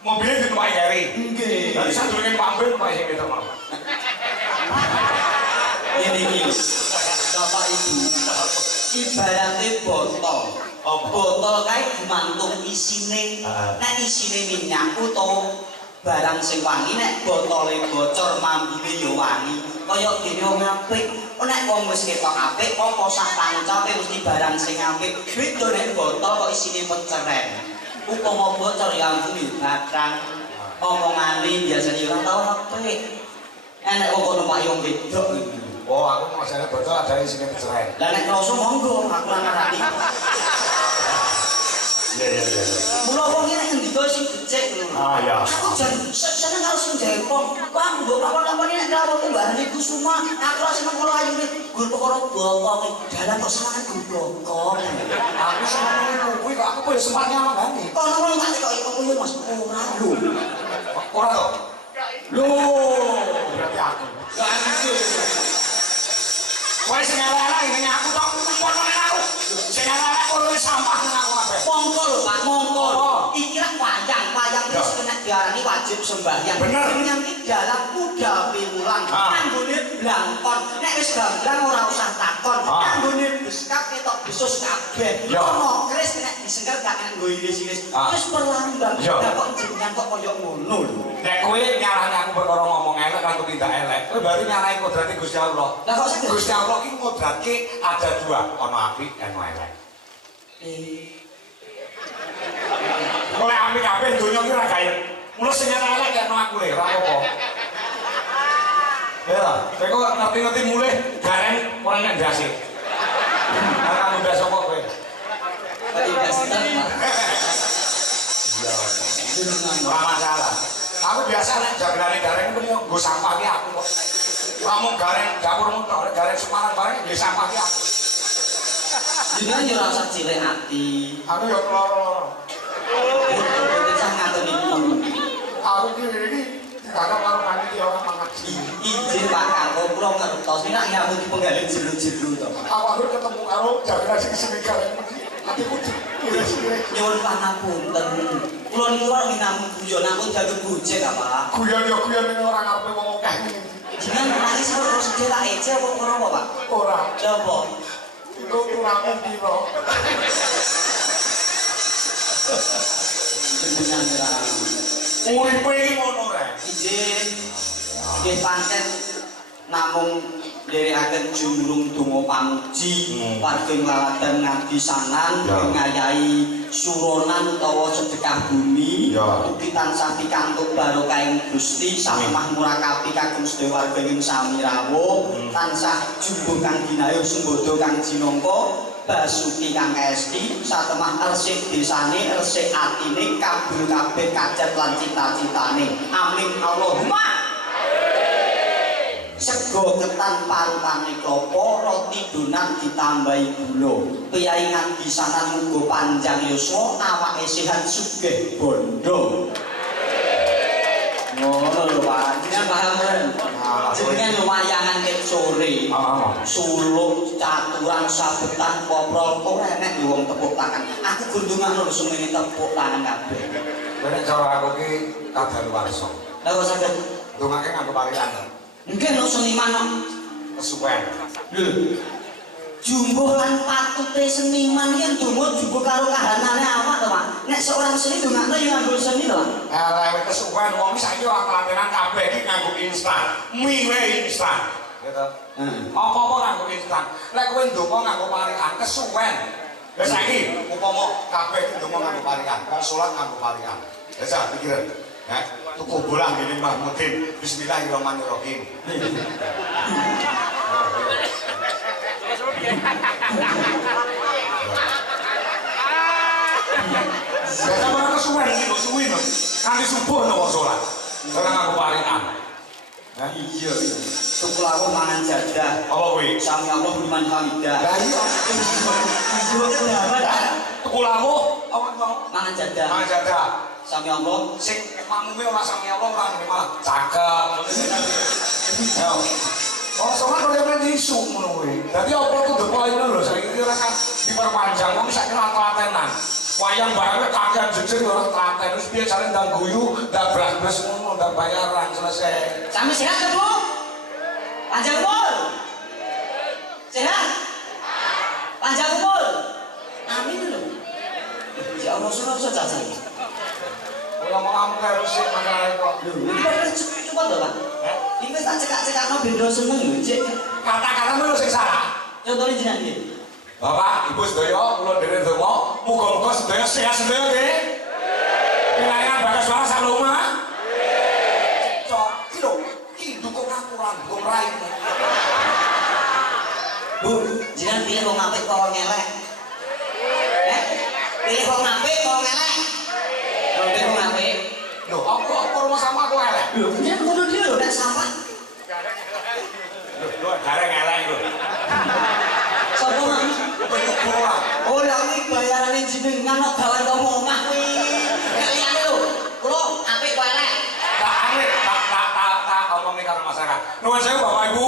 mobilnya ditumpaki Gary. Nggih. Lah bisa durunge mobil numpaki sing wedok mau. Ini iki. Bapak Ibu. Ibaratnya botol. Botol kae gumantung isine. Nek isine minyak utawa barang sing wangi nek botole bocor mambine ya wangi. Kaya dene wong apik. Nek wong wis ketok apik apa sak pancape mesti barang sing apik. Beda nek botol kok isine peceren. Upama bocor ya ampun batang. Omongane biasane ora tau apik. Enek wong numpak wong wedok iki. Oh aku masalah botol ada di sini bercerai. Lah nek kroso monggo aku lan ngerti. Iya. Mula wong iki nek ngendika sing becik ngono. Ah ya. Aku jan seneng karo sing jepong. Bang, mbok kapan-kapan nek karo mbahane Kusuma, aku ra seneng karo ayune gur perkara bokong dalan kok semangat gur bokong. Aku seneng kuwi kok aku boleh sempat nyamangane. Kono wong tak kok iku yo Mas ora lho. Ora kok. Lho, Berarti aku. gak anjir. Kowe sing elek-elek ngene aku tok kono aku. Sing elek kono sampah nang aku kabeh. Mongkol Pak, mongkol. Oh. Iki ra wayang wis kena diarani wajib sembahyang. Bener. Nyambi dalam kuda piwulan. Ah. Anggone blangkon. Nek wis gamblang ora usah takon. Ah. Anggone beskap ketok besus kabeh. Ya. Ono kris nek disengkel gak kena nggo iris-iris. Ah. Wis perlambang. Ya. Lah kok jenengan kok koyo ngono lho. Nek kowe nyalahne aku perkara ngomong elek kan tidak elek. Kowe berarti nyalahi kodrate Gusti Allah. Lah kok saged? Gusti Allah iki kodratke ada dua, ono apik dan ono elek. Oleh apik kabeh donya iki ora gawe. Mula sing elek ya ono aku le, ora apa. Ya, kowe kok ngerti-ngerti mulih gareng ora nek ndase. Ora kamu ndas apa kowe? Tidak sinten. Ora masalah. Aku biasa nek jagrane gareng kuwi nggo sampah ki aku kok. Kamu gareng dapurmu tok, gareng Semarang bareng nggih sampah ki aku. Jenengan yo ora usah cilik ati. Aku yo keloro-loro. Bisa ngatur niku. Aku ki iki dikadang karo panitia ora mangaji. Izin Pak Kanggo kula ngertos nek nyambut dipenggalin jero-jero to. Aku ketemu karo jagrane sing semi gareng. Atiku diiris-iris. Nyuwun pangapunten. Kula niku ora namung guyon, aku jago gojek apa. Guyon yo guyon ning ora ngarepe wong akeh ngene. Jenengan nangis terus dia tak ece apa ora apa, Pak? Ora. Coba. Iku kurangmu piro? Jenengan ra. Uripe iki ngono rek. Izin. Nggih pancen namung nderekaken jumrung donga pamuji warga nglaladan ngabisanan ngayahi suronan utawa sedekah bumi ugi tansah pikantuk barokahing Gusti sampah murakabi kagem sedaya warga ing sami rawuh tansah jumbo kang ginayuh sembodo kang jinangka basuki kang esti satemah resik desane resik atine kabul kabeh kajat lan cita-citane amin Allahumma sego ketan parutane klopo roti donat ditambahi gula piyaingan pisanan muga panjang yuswa awake sehat sugih bondo ngono lho Pak jenengan paham kan jenengan wayangan ket sore suluk caturan sabetan poprol ora enek wong tepuk tangan aku gundungan lho semene tepuk tangan kabeh nek cara aku ki kadaluwarsa lha kok saged dongake nganggo parilan mungkin lo seniman no kesuwen lho jumbo lan patute seniman iki ndonga jumbo karo kahanane awak to Pak nek seorang seni dongakno ya nganggo seni to Pak elek kesuwen wong saiki ora latihan kabeh iki nganggo instan mie instan gitu apa-apa nganggo instan lek kowe ndonga nganggo parikan kesuwen lha saiki upama kabeh iki ndonga nganggo parikan wong salat nganggo parikan lha sak pikir tuku bola ngene Mbah Mudin bismillahirrahmanirrahim ya sama kesuwen iki lho suwi lho kanthi subuh lho wong salat ora nganggo parikan iya tuku laku mangan jadah apa kuwi sami Allah liman hamidah lah iya tuku laku apa mau mangan jadah sami Allah sing makmume ora sami Allah ora malah cakep yo oh soalnya kalau yang isu ngono kuwi dadi apa tuh poin lho saiki ora kan diperpanjang wong saiki telatenan wayang bareng kakean jejer ora telaten wis piye jare ndang guyu ndak blas ngono ndak bayaran selesai sami sehat Bu panjang umur sehat panjang umur amin lho ya Allah suruh saja saya kalau mau kamu harus sih masalah itu ini kan cepat lho Pak ini tak cekak-cekak bendo seneng lho cek kata-kata lu sing salah contohnya jenengan nggih Bapak, Ibu sedaya, kula dene donga, muga-muga sedaya sehat sedaya nggih. Pinaringan bagas suara saloma. Nggih. Cok, iki lho, iki dukung aku lan dukung rai. Bu, jenengan pilih wong apik apa wong elek? Pilih wong apik apa wong elek? Pilih wong apik. Lho, aku rumah sama aku elek. Lho, jenengan kudu dhewe lho nek sampah. Lho, gareng elek lho. Sopo Mang? Bola. Oh, lha iki bayarane jenengan kok gawe kok omah kuwi. Nek liyane lho, kula apik kok elek. Tak amik, tak omongke karo masyarakat. Nuwun sewu Bapak Ibu,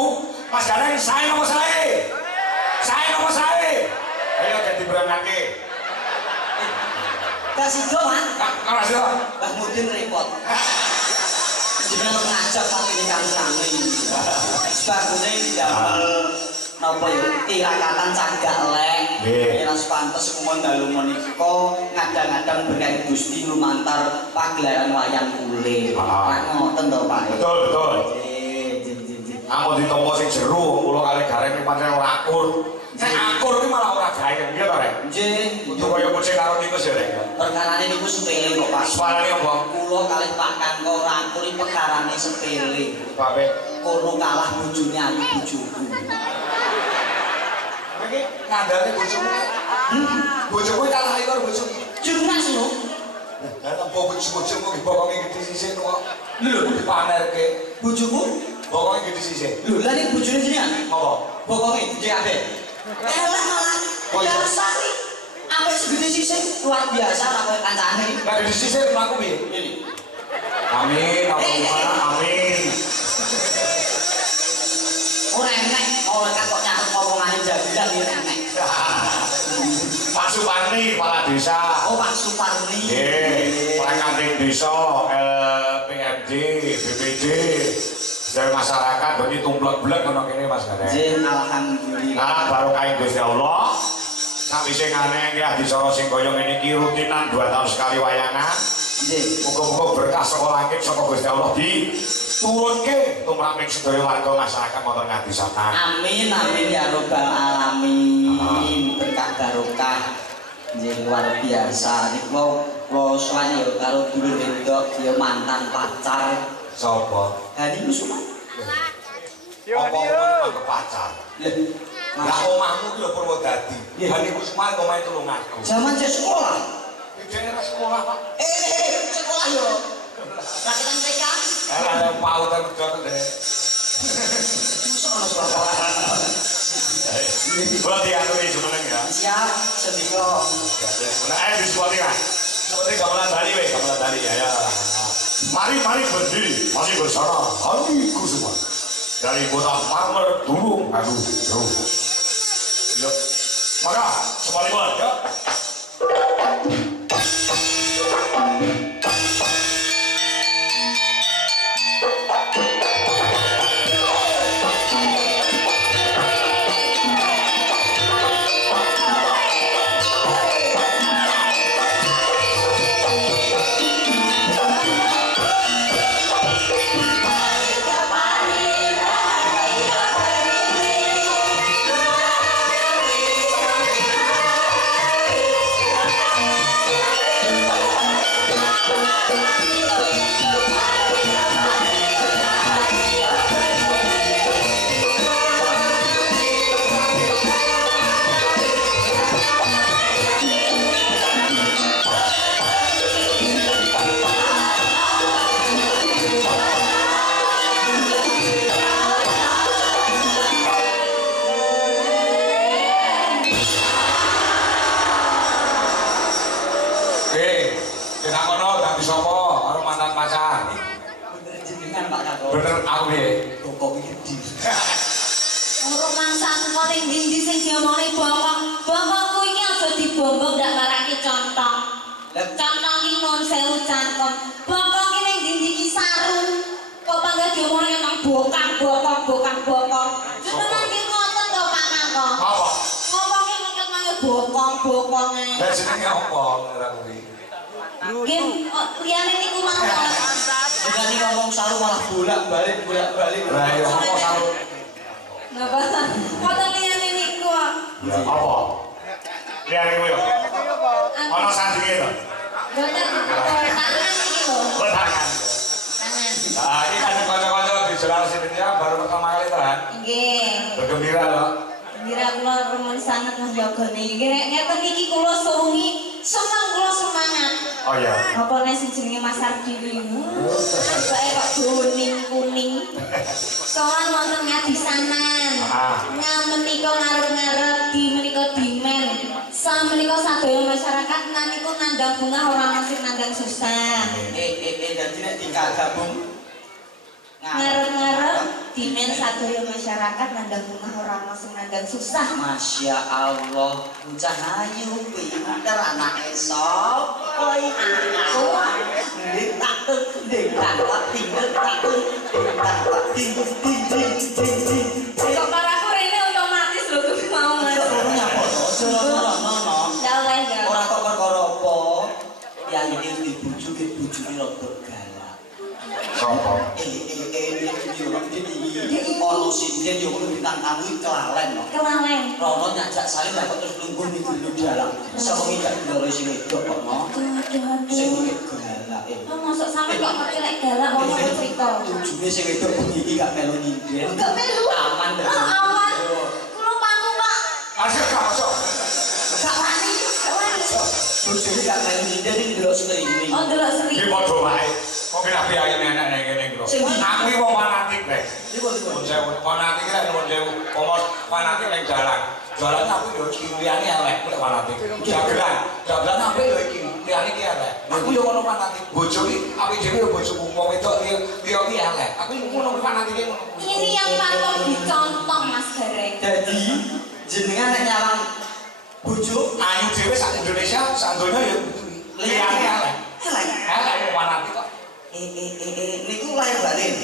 Mas Gareng sae nopo sae? Sae nopo sae? Ayo ganti berangkake. Kasih do, Mas. Ora sih. Mbah Mudin repot. Jenengan ngajak tapi kang sami. Sebabune damel napa ya tirakatan cagak lek. Yen pantes kumon dalu menika ngadang-adang berkah Gusti lumantar pagelaran wayang kulit. Pak ngoten to, Pak. Betul, betul. Ampun ditampa sing jero, kula kali gareng iki pancen ora akur. Nek akur iki malah ora gaeng, nggih to, Rek? Nggih. Kudu kaya kucing karo tikus ya, Rek. Perkarane niku sepele kok, Pak. Suarane apa? Kula kalih Pak Kangko ora akur iki perkarane sepele. Bape. Kono kalah bojone aku bojoku. Iki ngandane bojomu. Bojomu kalah iki karo bojomu. Jelas lho. Lah tempo bojomu iki bokonge gede sisih kok. Lho, pamerke bojoku bokonge gede sisih. lho lha nek bojone jenengan Apa? bokonge gede kabeh. Elek malah. Biasa iki. Ambek segede sisih luar biasa lah koyo kancane. Lah gede sisih mlaku piye? Ini. Amin, amin. Ora enek, ora kok nyatet omongane jabilan ya enek. Pak Suparni, kepala desa. Oh, Pak Suparni. Nggih, perangkat desa, LPMD, BPD, dari masyarakat bagi tumplek-blek ngono kene Mas Gareng. Nggih, alhamdulillah. Nah, barokah Gusti Allah. Sami sing aneh iki adicara sing kaya ngene iki rutinan 2 tahun sekali wayangan. Nggih. Muga-muga berkah saka langit saka Gusti Allah diturunke tumraping sedaya warga masyarakat motor nganti sana. Amin amin ya robbal alamin. Berkah barokah. Nggih luar biasa. Niku kula sowan ya karo dulur wedok ya mantan pacar. Sapa? Hani Kusuma. Apa ke pacar? Lah, Lah omahmu ki lho Purwodadi. Hani Kusuma kok main tulung aku. zaman saya sekolah. Iki era sekolah, Pak. Sekolah yo. Rakitan TK. Era pautan betul deh. Sono sekolah. Gua diaturi semeneng ya. Siap, sediko. Nah, di sekolah kan. Seperti gamelan tadi, weh, gamelan tadi ya. Mari berdiri, masih bersama Hani Kusuma dari kota Marmer Tulung Agung. Yuk, maka sebalikan ya. Bener aku ya. Kok iki gede. Rumangsaku kok ning ndi sing diomongni bokong. Bokongku iki aja dibombong ndak marake contoh. Contoh iki non sewu cangkem. Bokong iki ning ndi iki sarung. Kok pangga diomongni nang bokong. Jenengan iki ngoten to Pak Mangko. Apa? Ngomongke ngeket mangke bokong-bokonge. Lah jenenge apa ora kuwi? Nggih, liyane niku mawon. Bukan ngomong sarung malah bolak-balik. Lah ya apa sarung? Napa? Ngoten liyane niku kok. Apa? Liyane kuwi. Ana sandinge to? Mboten tangan iki lho. Tangan. Tangan. Nah, ini kan kanca-kanca di Sulawesi Tenggara baru pertama kali to kan? Nggih. Bergembira loh. Gembira kula remen sanget menjagane iki. Ngeten iki kula suwi seneng kula semangat. Oh iya. Apa nek sing jenenge Mas Ardi kuwi. Bae kok kuning. Soal wonten ngadisanan. Menika ngarep-ngarep di menika dimen. Samenika sadaya masyarakat niku nandang bunga ora ana sing nandang susah. Dadi nek digabung Ngarep-ngarep dimen sadaya masyarakat nandang bunga ora ana sing nandang susah. Masya Allah, bocah ayu pinter anake sapa iki? Ndek takut, Kok paraku rene otomatis lho kuwi mau Mas. Ora kok perkara apa? Ya iki dibujuke bojone rada galak. Sopo? Ono sinden yo kudu ditangkani kelalen no. Kelalen. Rono nyajak saling lah kok terus lungguh niku lho dalang. Sewengi gak ndoro sing wedok kok no. Sing galak. Oh, masuk sampe kok ngerti lek galak wong ora cerita. Tujune sing wedok iki gak melu nyinden. Enggak melu. Aman Oh, aman. Kulo pangku, Pak. Asik gak masuk. Gak wani. Tujune gak melu nyinden iki delok streaming. Oh, delok seri. Iki padha wae. Kok kira piye enak nek kene iki lho. Aku iki wong fanatik rek. Mun sewu fanatik rek mun sewu. Pomos fanatik ning jalan. Jalan aku yo iki liyane elek nek fanatik. Dagelan apik yo iki liyane iki elek. Aku yo ngono fanatik. Bojo iki apik dhewe yo bojoku wong wedok liya iki elek. Aku ngono fanatike ngono. Ini yang patut dicontoh Mas Gareng. Jadi jenengan nek nyawang bojo Ayu dhewe sak Indonesia sak donya yo liyane elek. elek. Elek yo fanatik kok. Niku lahir batin.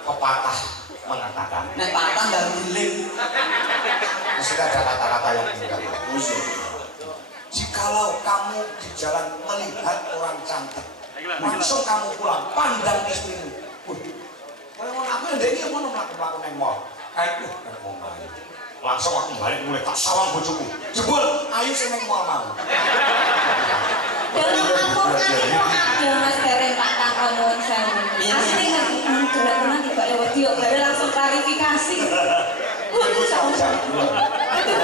Pepatah mengatakan, Nek patah dan giling. mesti ada kata-kata yang indah. Jikalau kamu di jalan melihat orang cantik, langsung kamu pulang, pandang istrimu. Kalau mau aku yang ini mau melakukan yang mau. Aduh, mau balik. Langsung aku balik mulai tak sawang bojoku. Jebul, ayo sing nang mau. Dalam Al-Quran itu ada mas Karen Pak Takon nuwun sewu. Asli kan gerak-gerak tiba ya wedi kok bare langsung klarifikasi. Waduh sama. Aduh,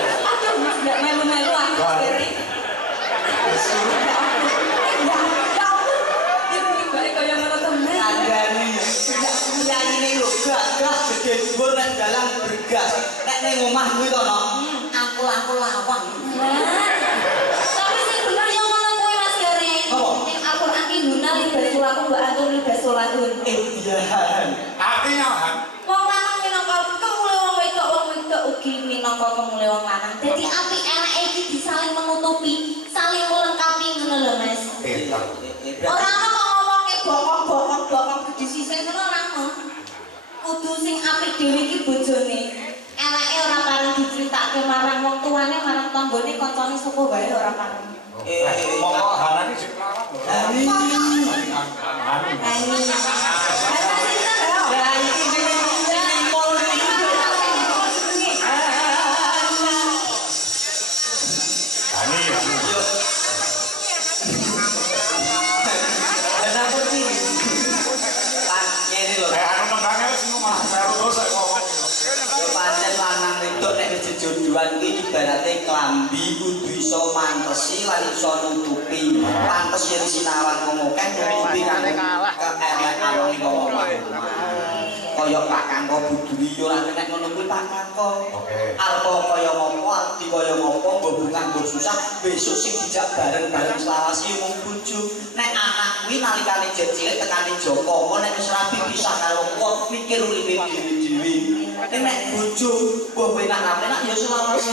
enggak melu-melu aku Karen. Nyanyi lho gagah gede dhuwur nek dalang bergas. Nek ning omah kuwi to no. Aku lawang. Tapi sing bener yang ngono kuwi Mas Gare. Ning Al-Qur'an ki guna libasul lakum wa antum libasul lahun. Iya. Artinya kan, Wong lanang minangka kemule wong wedok ugi minangka kemule wong lanang. Dadi apik enake iki disaling menutupi, saling melengkapi ngono lho Mas. pinter. Ora ana kok ngomongke bokong gede sisih ngono ora ono. Kudu sing apik dhewe iki bojone. Enake ora pareng diceritake marang wong tuane, marang tanggane, kancane sapa wae ora pareng. Monggo Hanani sing lawan. Ani. Jodohan ini ibaratnya klambi kudu iso mantesi lan iso nutupi pantes yen sinawan ngomong kan nutupi kan keelekan ning omah kaya Pak Kangko buduli yo ora nek ngono kuwi Pak Kangko arep kaya ngopo ati kaya ngopo mbok susah besok sing dijak bareng-bareng selawasi mung bojo nek anak kuwi nalikane cilik tekane Joko apa nek wis rapi pisah karo wong mikir uripe dhewe-dhewe nek bojo mbok penak-penak ya selawasi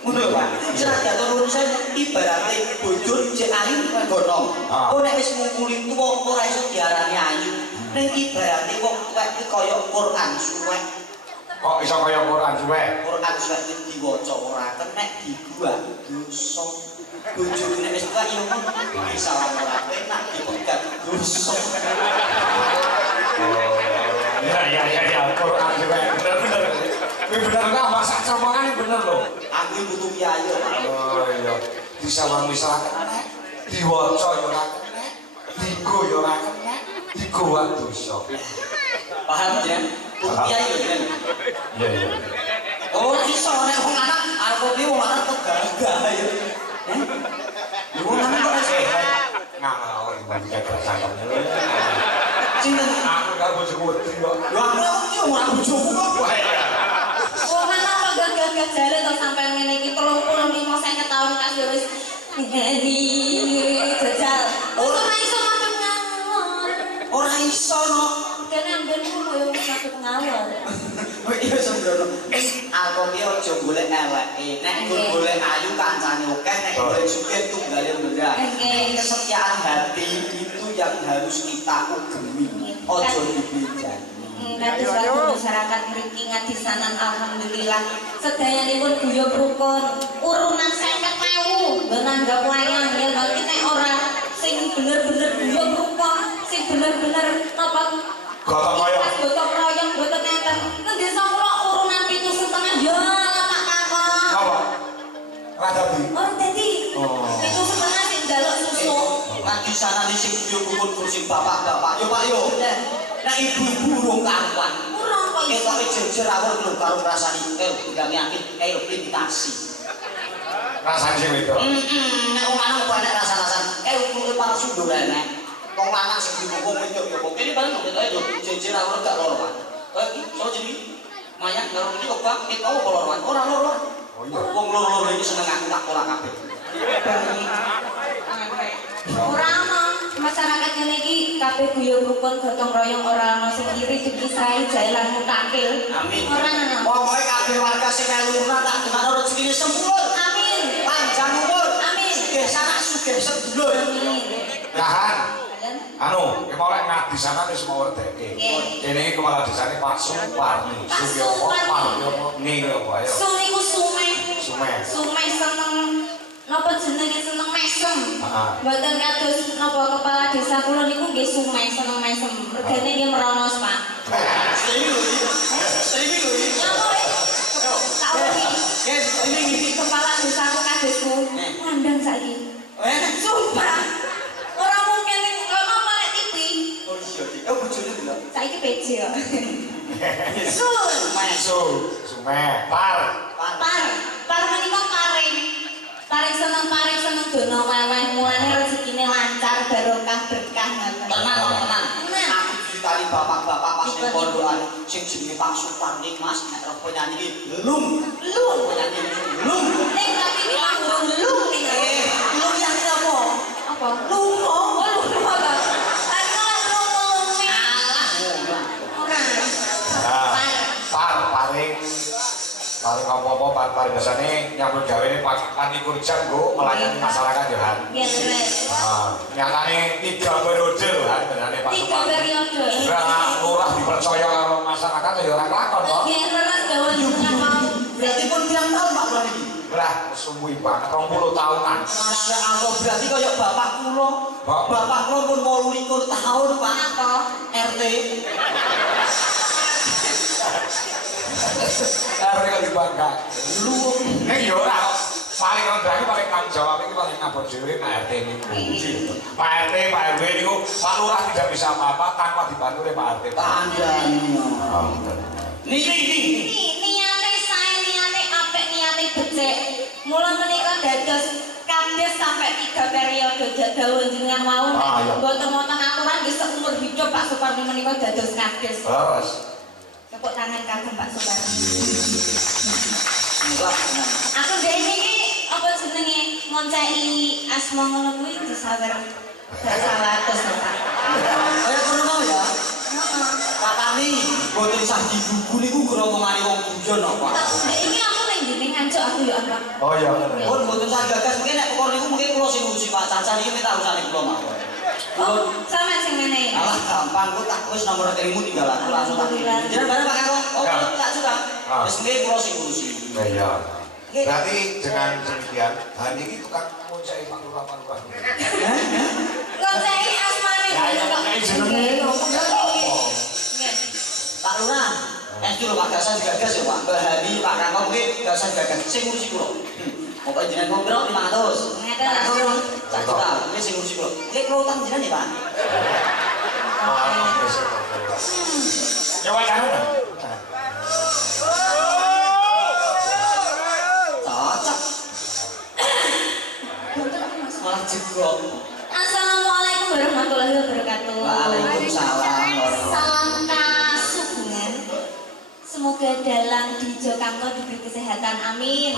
ngono lho Pak senajan urusan ibaratnya bojo jek ayu gono kok nek wis ngungkuli tuwa ora iso diarani ayu ning ibaratnya wong tuwek iki kaya Quran suwek Kok iso kaya Quran suwek? Quran suwek iki diwaca ora kenek dibuang dosa bojone nek wis tuwek ya ngono salah ora penak dipegat dosa Ya Quran suwek bener-bener kuwi bener kok masak comongan bener lho aku butuh kiai oh iya disawang wis ora kenek diwaca ya ora kenek digo ya ora kenek digowo dosa paham ya butuh kiai ya iya oh iso nek wong anak arep opo wong anak kok gagah ya wong anak kok wis ngawur dibanding kersangkem sinten aku gak bojoku wedi kok lho aku yo ora bojoku kok Wong lanang kok gagah jare to sampean ngene iki 35 tahun kas yo wis ngeni jajal. Ora iso madhep ngalor. ora iso no Kene ambenmu koyo madhep ngalor. iya sembrono aku ki aja golek eleke nek golek ayu kancane akeh nek golek sugih tunggale murah kesetiaan hati itu yang harus kita ugemi aja dibedani Kados masyarakat mriki ngadisanan alhamdulillah sedayanipun guyub rukun urunan 50.000 nggo nanggap wayang ya nanti nek ora sing bener-bener guyub rukun sing bener-bener napa gotong royong gotong royong boten enten nang desa kula urunan 7,5 ya Pak Kakak apa? Rada di? oh dadi 7,5 sing njaluk susu lagi sana di sing rukun kursi bapak-bapak yo Pak yo nek ibu-ibu urung karuan kurang kok iso ketoke jejer awur lho karo ngrasani udah yakin imitasi rasanya sih itu nek wong lanang banyak rasa-rasan kuwi para sundur enek wong lanang sing dibungkung wedok yo kok ini bareng ketoke yo jejer awur gak loro Pak kok iki so jadi mayang karo iki kok Pak kita apa loro ora loro wong loro iki seneng aku tak pola kabeh ora ana masyarakat ngene iki kabeh guyub rukun gotong royong ora ana sing iri dikisrahi jalan mutakil amin ora ana pokoke kabeh warga sing melu urna tak demakno rezekine sempurna amin sanak sugih sedulur. Kahan. Kalian? Anu, kita mulai ngabdi sana wis mau werdeke. Ini kepala desane Pak Suparni. Pak Sugiopo Suparni. Paryono ning apa ayo. Niku Sumeh. Sumeh. Sumeh seneng napa jenenge seneng mesem. Heeh. Mboten kados napa kepala desa kula niku nggih Sumeh seneng mesem. Regane nggih meronos, Pak. Streaming lho iki. Ya kok tahu iki. Yes, streaming iki. Kepala desaku kadesku ngandang saiki. Sumpah. Ora mungkin ning kono malah TV. Oh iya, Dik. Oh bojone lho. Saiki PC kok. Sun. Sumeh. Par. Par menika paring. Paring seneng dono weweh mulane rezekine lancar barokah berkah ngoten. Tenang. Aku ditali bapak-bapak pas ning pondokan sing jenenge Pak Suparni Mas nek roh penyanyi iki lung. Penyanyi lung. Ning tapi iki manggung lung ning. Lung yang apa? Apa? Lungo. Lungo ta. Aku lungo ning. Ora. Paring apa-apa paring biasane nyambut gawe ini panikur jam go melayani masyarakat ya Han. Nyatane 3 periode lho Han benane Pak 3 Suparni. periode. Ora lurah dipercaya karo masyarakat ya ora kelakon to. Nggih leres gawe jenengan mau. Berarti pun pirang tahun Pak Kula niki? Lah suwi banget 20 tahunan. Masya Allah, berarti kaya bapak kula. Bapak kula pun 28 tahun Pak. Apa? RT. Arek kok dibangga. Lu nek yo ora paling rendah iki paling tanggung jawab iki paling ngabot dhewe Pak RT niku. Pak RT, Pak RW niku Pak Lurah tidak bisa apa-apa tanpa dibantu oleh Pak RT. Tandani. Niki. Niate sae, niate apik, niate becik. Mula menika dados kades sampai 3 periode dawuh jenengan wau. Mboten-mboten aturan nggih seumur hidup Pak Suparni menika dados kades. Terus Tepuk tangan kagem Pak Suparni. Enggak. Aku dhewe iki apa jenenge ngonceki asma ngono kuwi disawer sawatus lho Pak. Kaya ngono mau ya. Heeh. Pak Tani, boten sah digugu niku gromongane wong guyon apa? Dek iki aku ning dene ngancuk aku yo apa. oh iya Pun boten sah gagas mungkin nek pokok niku mungkin kula sing ngurusi Pak Caca niki minta urusane kula mawon. Oh, sampean sing ngene. Alah gampang kok tak wis nomor rekeningmu tinggal aku langsung tak kirim. Jenengan bareng Pak Karo. Oh, tak suka. Wis mungkin kula sing ngurusi. iya. Berarti dengan demikian hari ini tukang ngonceki Pak Lurah. Ngonceki asmane Ya, ya, kok. ngonceki jenenge. Nggih. Pak Lurah, dulu Pak Gasan gagas ya Pak. Mbak Hadi, Pak Kangkong mungkin Gasan gagas sing ngurusi kula. Pokoknya jenengan ngobrol 500. Ngeten. Pak Kangkong, tak juta. Mungkin sing ngurusi kula. Nggih kula utang jenengan ya Pak. Ya wajane. Cocok. Malah jeblok. Assalamualaikum warahmatullahi wabarakatuh. Waalaikumsalam. Salam kasugengan. Semoga dalang di Jokamto diberi kesehatan, amin.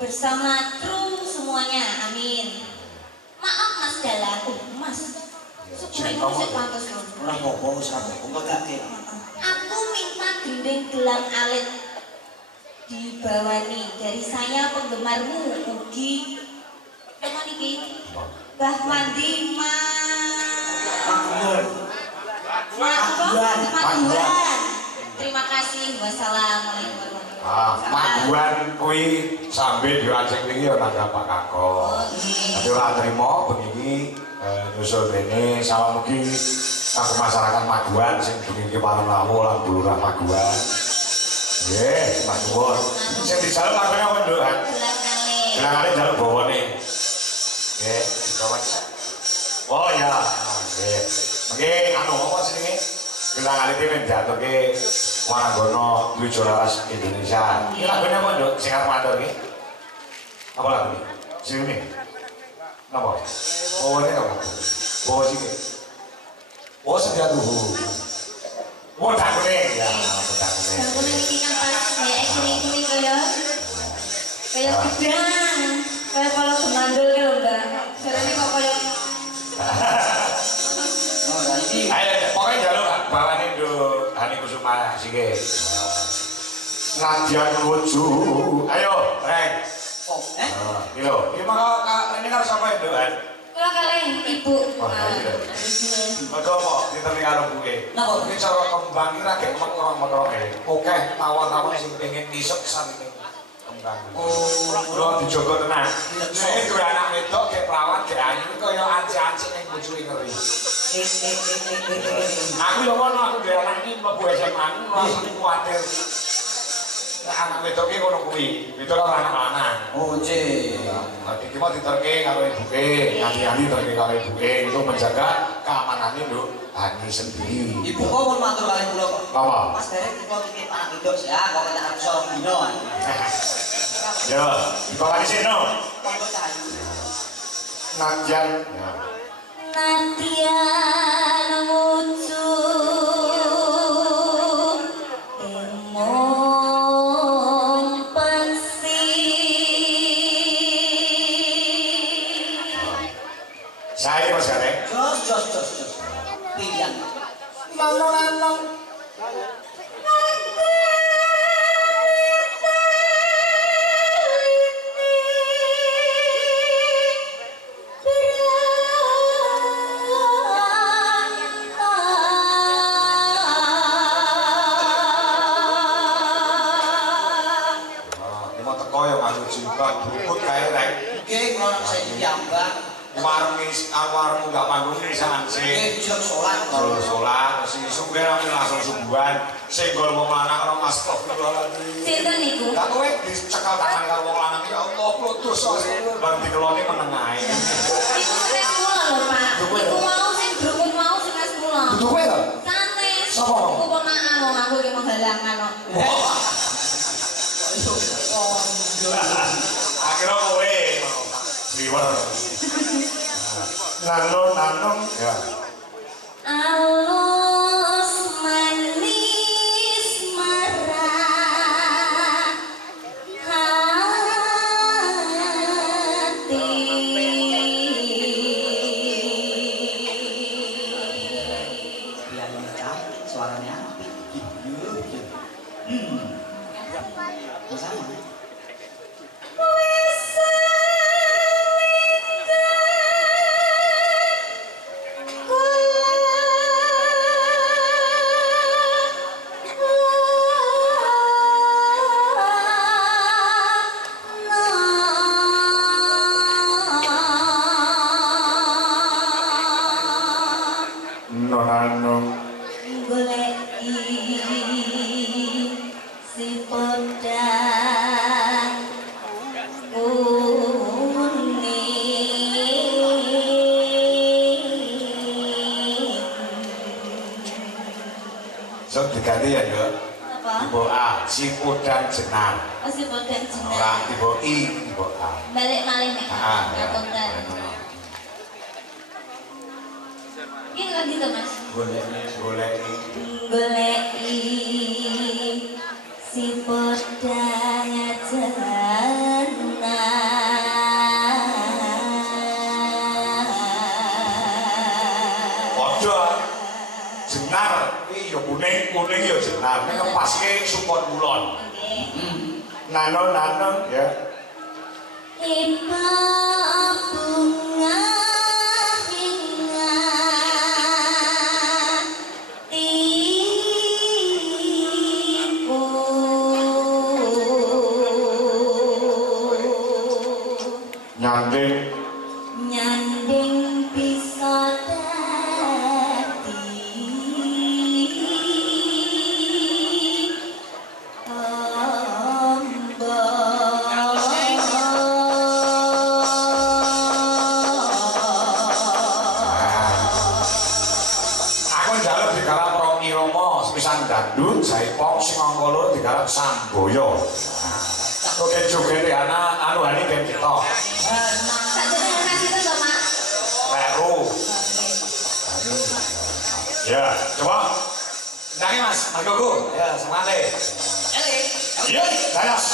Bersama kru semuanya, amin. Maaf Mas Dalang, Mas. Syukur ini musik pantas loh. Ora apa-apa, wis ora apa-apa, enggak gake. Aku minta gending gelang alit dibawani dari saya penggemarmu Ugi. Apa niki? Mbah Wandi Maduan. Terima kasih. Wassalamualaikum warahmatullahi wabarakatuh. Maduan kuwi sambil diaceng iki ya nang Pak Kakok. Tapi ora trimo bengi nyusul rene salam mugi kanggo masyarakat Maduan sing bengi Palang Lawu lan Bulurah Maduan. Nggih, matur. Sing dijaluk makane apa, Nduk? Gelang alit. Gelang jaluk bawane. Nggih, dibawan. Oh ya, nggih. Mengke anu apa jenenge? Gelang alit iki njatuhke Wangono Dwi Jolaras Indonesia. Iki lagune apa, Nduk? Sing arep matur iki. Apa lagu iki? Sing ini. Napa? Oh, ini apa? Oh, sing iki. Oh, sedia tuhu. Oh, dakune ya, dakune. Aku niki kan pas kayak kuning-kuning kaya gedang. Kayak kalau semandul ki lho, Mbak. Jarane kok kaya Oh, lah iki Ayo, pokoknya jalur bawane Nduk Hani Kusuma sike. Nadian lucu. Ayo, Reng. Iki lho, iki maka ini kan sapa itu kan? Kula kalih ibu. Wah, iya. Mergo apa ditemi karo buke. Napa? Iki cara kembang iki ra gek mekrong-mekronge. Oke, tawon-tawon sing pengen nisuk sanine. Kembang. Kula dijogo tenan. Nek duwe anak wedok gek perawan gek ayu kaya anci-anci ning bojoe ngeri. Aku yo ngono aku duwe anak iki mlebu SMA langsung kuwatir. Nek anak wedok iki ngono kuwi, itu ora anak lanang. Oh, nggih. Iki mau diterke karo ibuke, nganti-nganti diterke karo ibuke itu menjaga keamanannya lho Hani sendiri. Ibu kok pun matur kali kula kok. Apa? Mas derek kula titip anak wedok ya, kok kena arep sorong dino. Ya, kok lagi sih no? Monggo cahayu. Nanjan. Ya. Nantian wujud emong pensih. Saya Mas Gareng. Jos. Pilihan. Lanong. Bukut kae rek. Nggih, kula nek saya diyambak. Warung gak manggung nih sanse. Nggih, jujur salat. Salat, sing sugih langsung subuhan. Sing gol wong lanang karo astagfirullahaladzim. Sinten niku? Gak kowe dicekal tangan karo wong lanang ya Allah, kula dosa bar dikeloni meneng ae. Iku senes kula lho, Pak. Iku mau sing brukut mau senes kula. Dudu kowe to? Sanes. Sapa? Keponakan wong aku iki menghalangan kok. Akhirnya kowe liwer. Nanung ya. Alus manis marah hati. Piannya cantik, suaranya apik. Sama. Nanung. Goleki si podang kuning. So diganti ya, Nduk. Apa? Tipe A, si podang jenar. Oh, si podang Ora jeneng. tipe I, tipe A. Balik malih nek. Ya. Ngapunten. Iki ngerti to, Mas? Goleki. Goleki si podang jeneng. Padha jenar iki ya kuning ya jenar. Nek ngepaske support kulon. Nanung ya. Iba bunga hingatiku nyanding bisa dadi Aku njaluk digarap Romi Romo sepisan dangdut, jaipong sing angka loro digarap Samboyo. Joget-joget anu hani ben kita. Sajenengan kasih to, Mak. Peru. Ya, coba. Nyanyi Mas, Mas Gogo. Ya, semangat. Ya, ganas.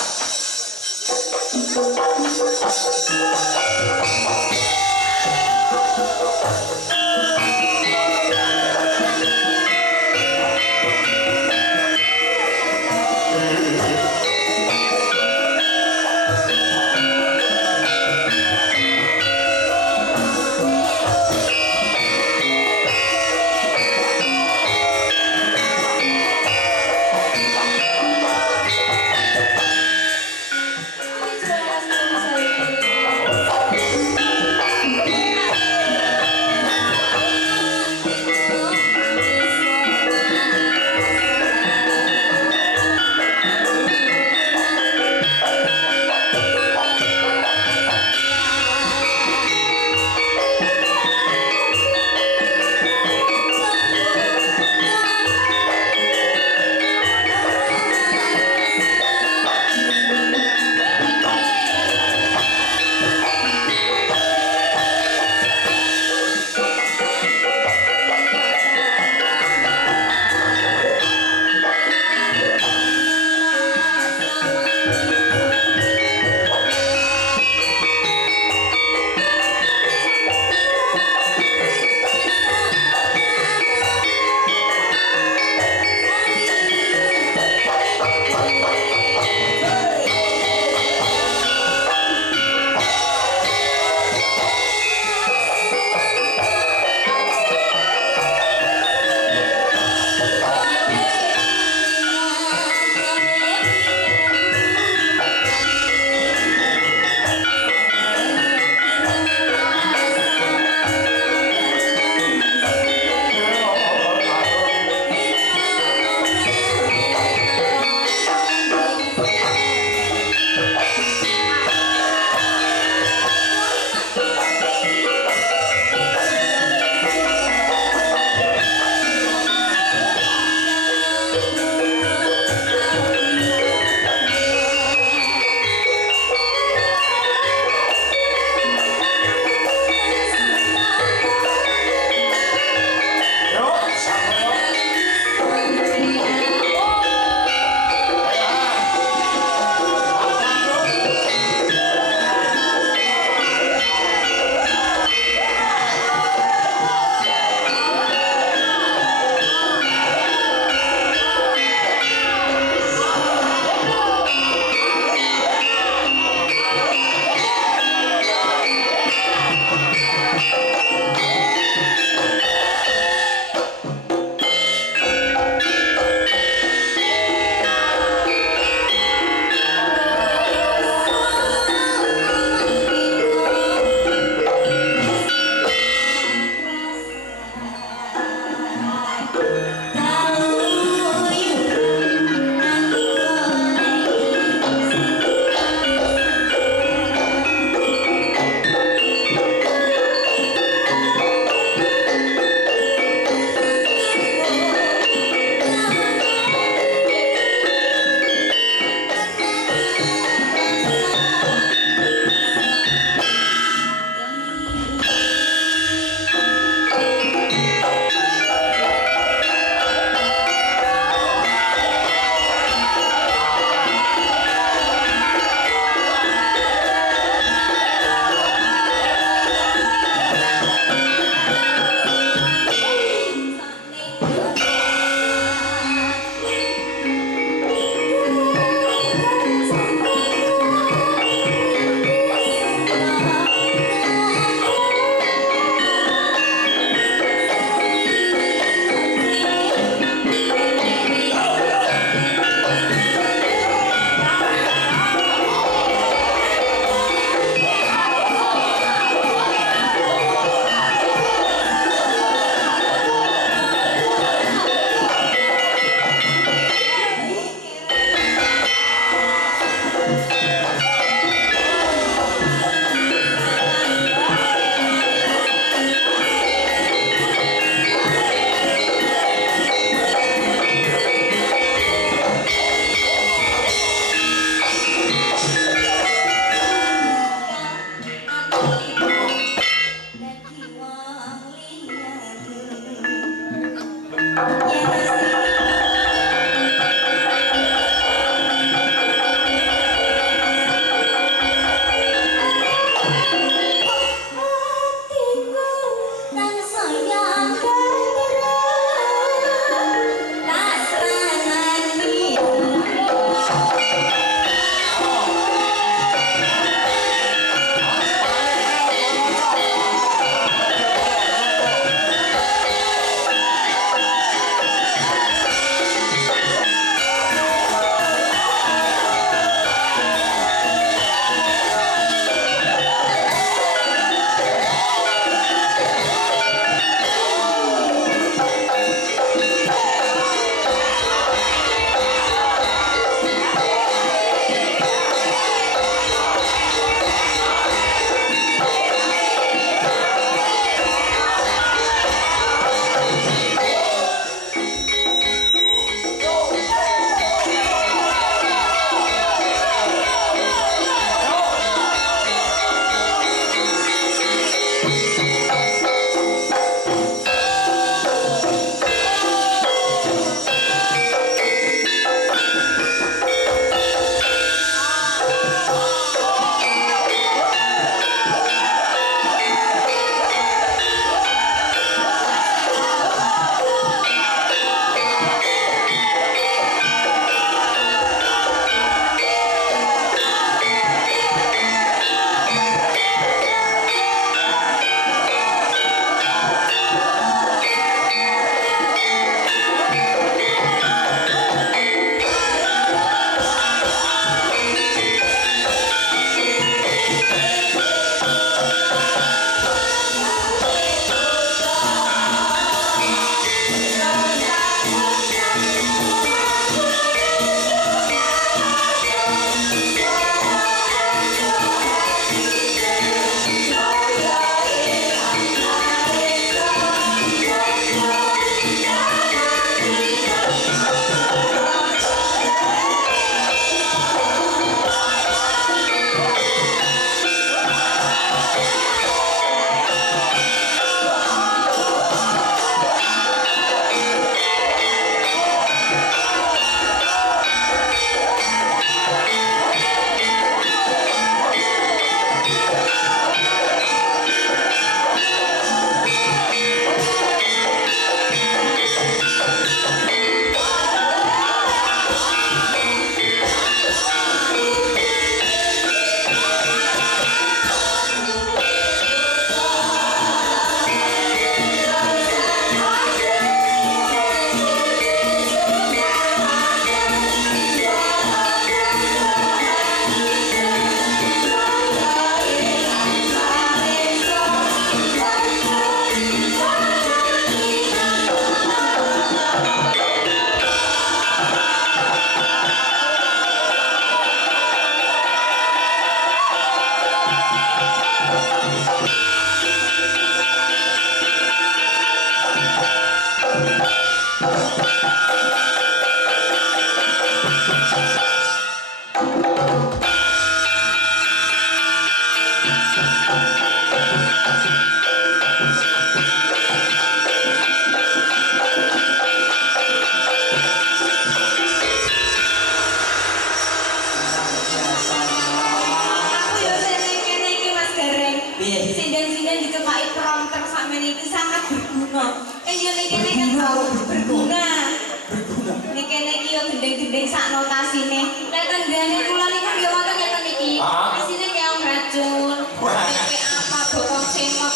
gendeng-gendeng sak notasine. Lek tenggane kula niku ya wonten ngeten iki. Isine keong racun. Iki apa bokong semok.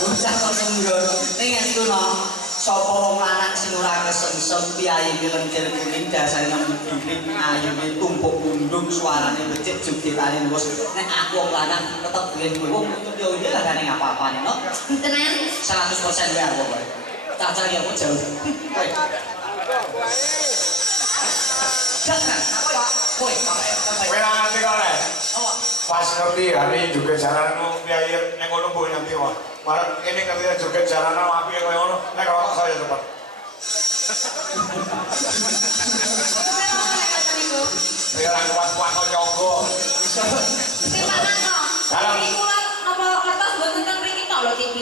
Bocah kok sembrono. Ning entuna sapa wong lanang sing ora kesengsem piyayi lenjer kuning dasare nembing ayune tumpuk undung suarane becik jogetane wis nek aku wong lanang tetep duwe wong yo iki lagane apa-apane no. Tenan 100% wae aku wae. Caca ya kok jauh. Kowe. Jangan, kowe ora ngerti kok le. Pas ngerti hari juga jalanmu piye ning ngono mbok nanti wae. Marang kene ngerti juga jalan apike koyo ngono. Nek kok saya cepet. Ya ora kuat-kuat kok nyonggo. Simpanan kok. Dalam. Iki kula napa kertas mboten teng mriki tok lho TV.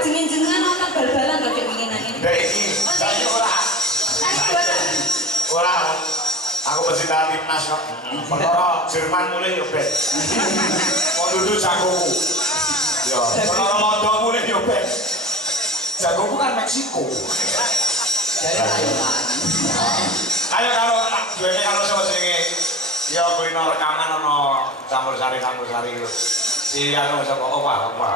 Jenengan nonton bal-balan kok winginane. Dek iki saya ora pecinta timnas kok. Perkara Jerman mulih yo ben. Mau dudu jagoku. Yo, perkara Londo mulih yo ben. Jagoku kan Meksiko. Jadi Thailand. Ayo karo duwene karo sapa jenenge? Ya kulino rekaman ono campur sari lho. Si anu sapa opa. Opa.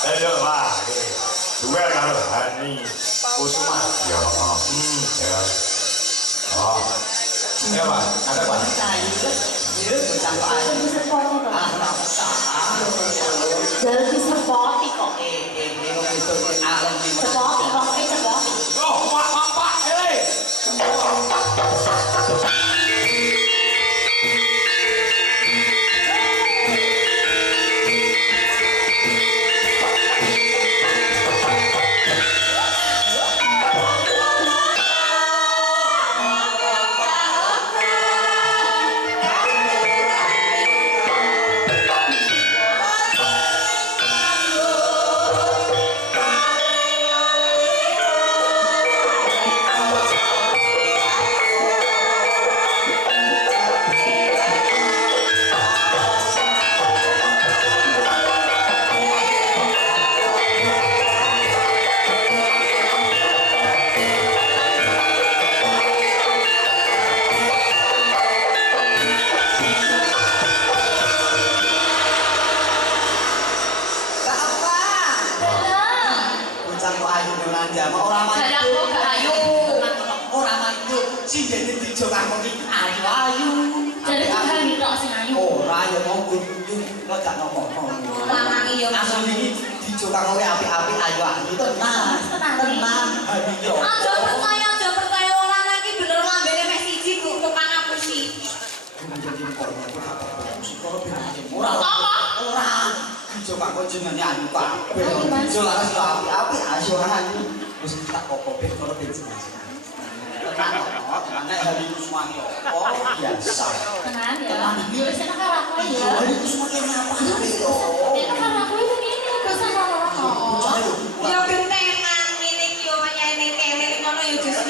Ayo, Pak. Duel karo Hani Kusuma. Ya. Ya. Oh. Ya, Pak. Ada Pak. Iya, bocah ayu. Ah, ora usah. Jadi sepoti kok. Wong itu alam di Sepoti kok, sepoti. Oh, Pak. Hei. ayu. Jadi kan minta sing ayu. Ora ya mau gunjung kok gak ngomong. Lanang iya. Asal iki dijokang oleh api-api ayu-ayu tenang. Tenang. Ayo. Aja percaya wong lanang iki bener lambene mek siji kok tukang ngapusi. Ora. Ora. Dijokang kok jenenge ayu Pak. Dijokang api-api ayu-ayu. Wis tak kokope karo bensin. Tenang, nek hari Kusmani oh biasa. Tenang ya. Yo wis enak karo aku ya. Hari Kusmani apa yo? Enak karo aku ini dosa karo. Yo gentenan ngene iki yo wayane kene ngono yo justru.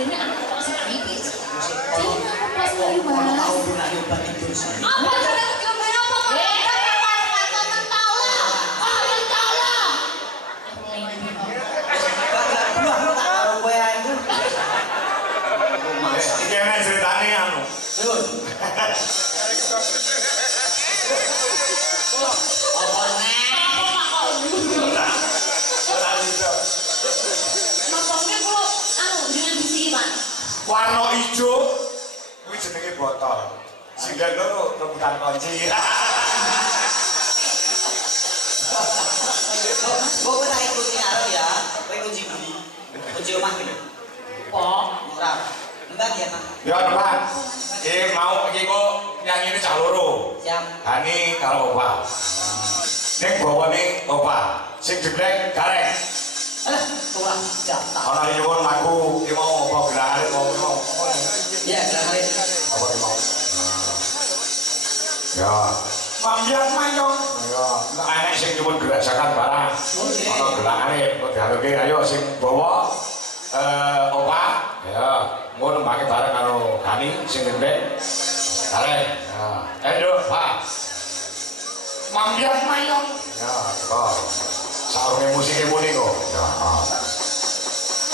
Ini anak kok sing iki. Jadi aku pas lagi Mas. Tahu nak nyoba tidur sini. Apa jenenge gambar apa kok? Iki enak ceritane anu. Apa nek? Ora iso. Mapone kok anu dengan bisi Mas. Warna ijo kuwi jenenge botol. Singgal loro rebutan kunci. Kok tak ikuti arep ya? Kowe kunci beli. Kunci omah iki. Kok Ora. Mbak ya, Pak. Ya, Pak. Iki mau iki kok nyanyine cah loro. Siap. Hani karo Opa. Ning bawane Opa. Sing jeblek gareng. Ora jatah. Ana nyuwun lagu iki mau Opa gelare mau. Ya, gelare. Apa iki mau? Ya. Pambian mayong. Ya, nek enek sing nyuwun gerajakan barang. Ana gelare kok dialuke ayo sing bawa Opa. Ya, mau nembake bareng karo Hani sing jeblek. Gareng. Ya. Ayo, Pak. Pambian mayong. Ya, kok. Saurunge musike muni kok. Ya.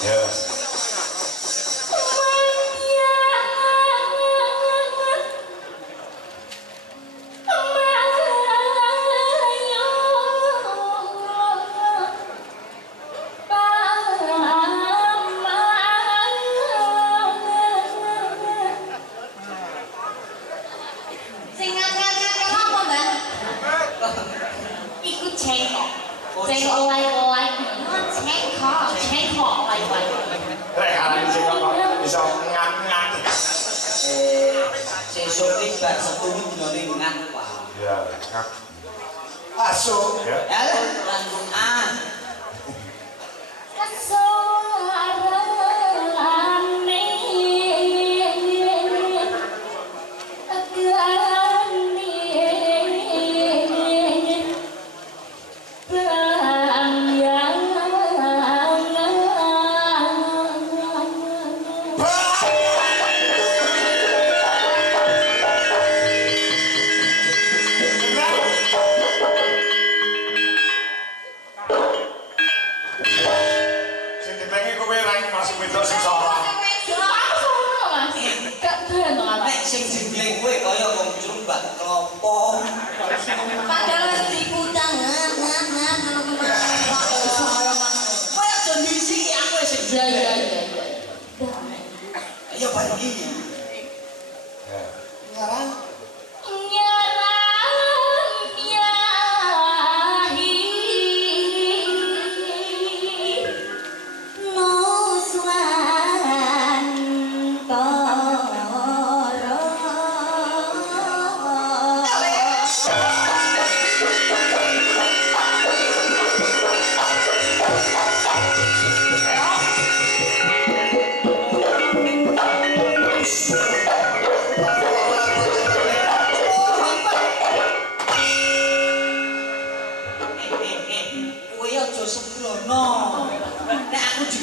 Ya. sing ngangkat-ngangkat apa, Mbak? Iku cengkok. Cengkok oleh-oleh. Cengkok oleh-oleh. Rek arek sing kok iso ngat-ngat. Sesuk iki bar setunggu dinane ngat, Pak. Ya, ngat. Masuk ya. Ya, lantungan. wedok sing sorong. Nek sing jenggleng kowe kaya wong Jombang klopo. Padahal wis dikutang ngat kalau kemana. Kowe aja ndisi aku sing. Iya. Ayo bagi. Ngarang.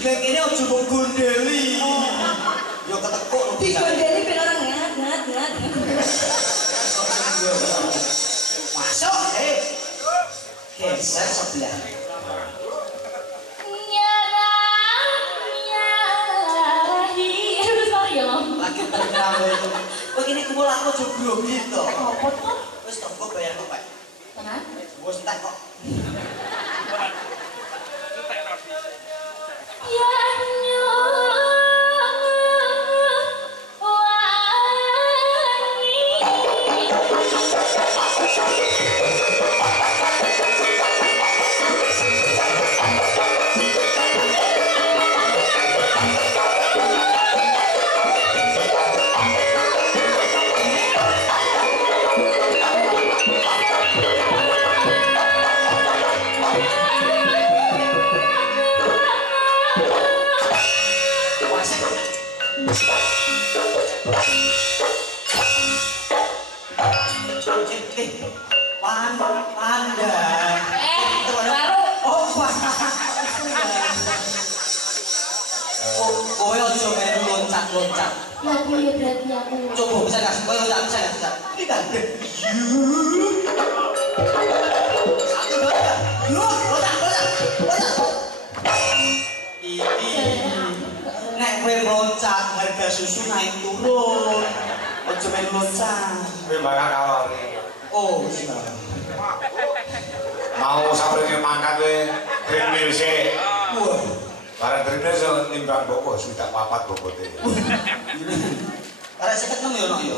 Kene aja mbok gondeli. Yo ketekuk Digondeli ben ora ngat. Masuk, geser sebelah. Lagi terkenal itu. Begini kumpul aku aja grogi to. Apa tuh? Wis to kok bayar kok, Pak. Tenan? Wis tak kok. Kowe aja melu loncat-loncat. Ya piye berarti aku. Coba bisa enggak? Kowe enggak bisa. Ini kan. Satu dua. Loncat. Nek kowe loncat harga susu naik turun. Aja melu loncat. Kowe bakal kalori. Oh, siap. Mau sampe mangkat kowe gremil sik. Wah. Barang drine so nimbang boko sudah papat bobote. Arek 56 yo no yo.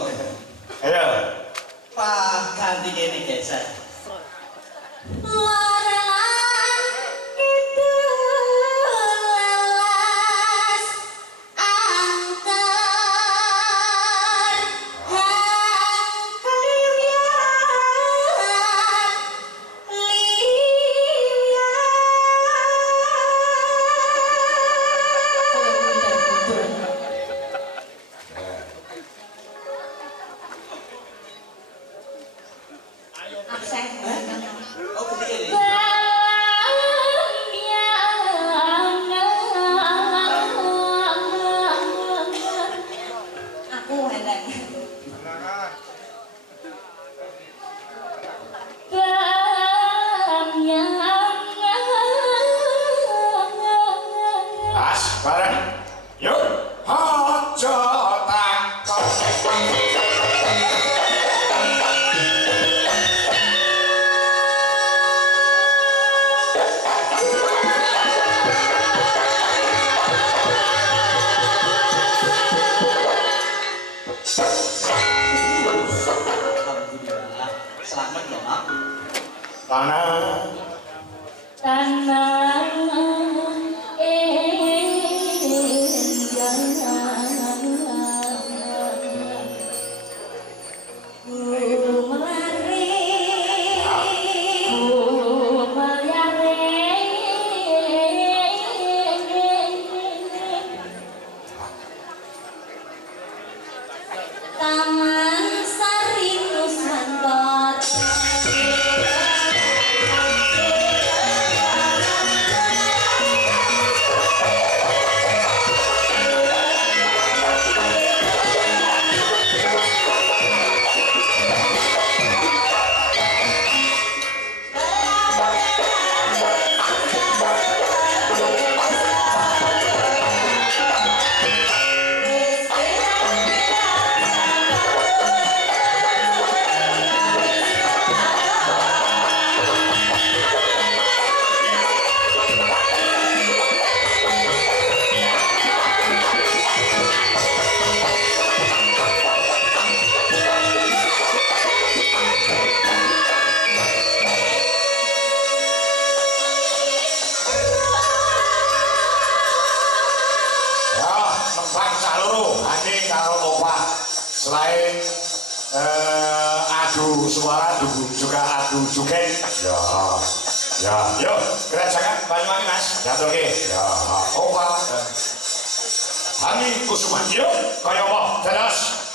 Ayo. Pak ganti kene geser. Larangan itu lelas angker selain adu suara juga adu joget. Ya. Ya, yuk, kerajaan Banyuwangi Mas. Ya, oke. Ya, Opa dan Hani Kusuma. Yuk, kaya apa? Dados.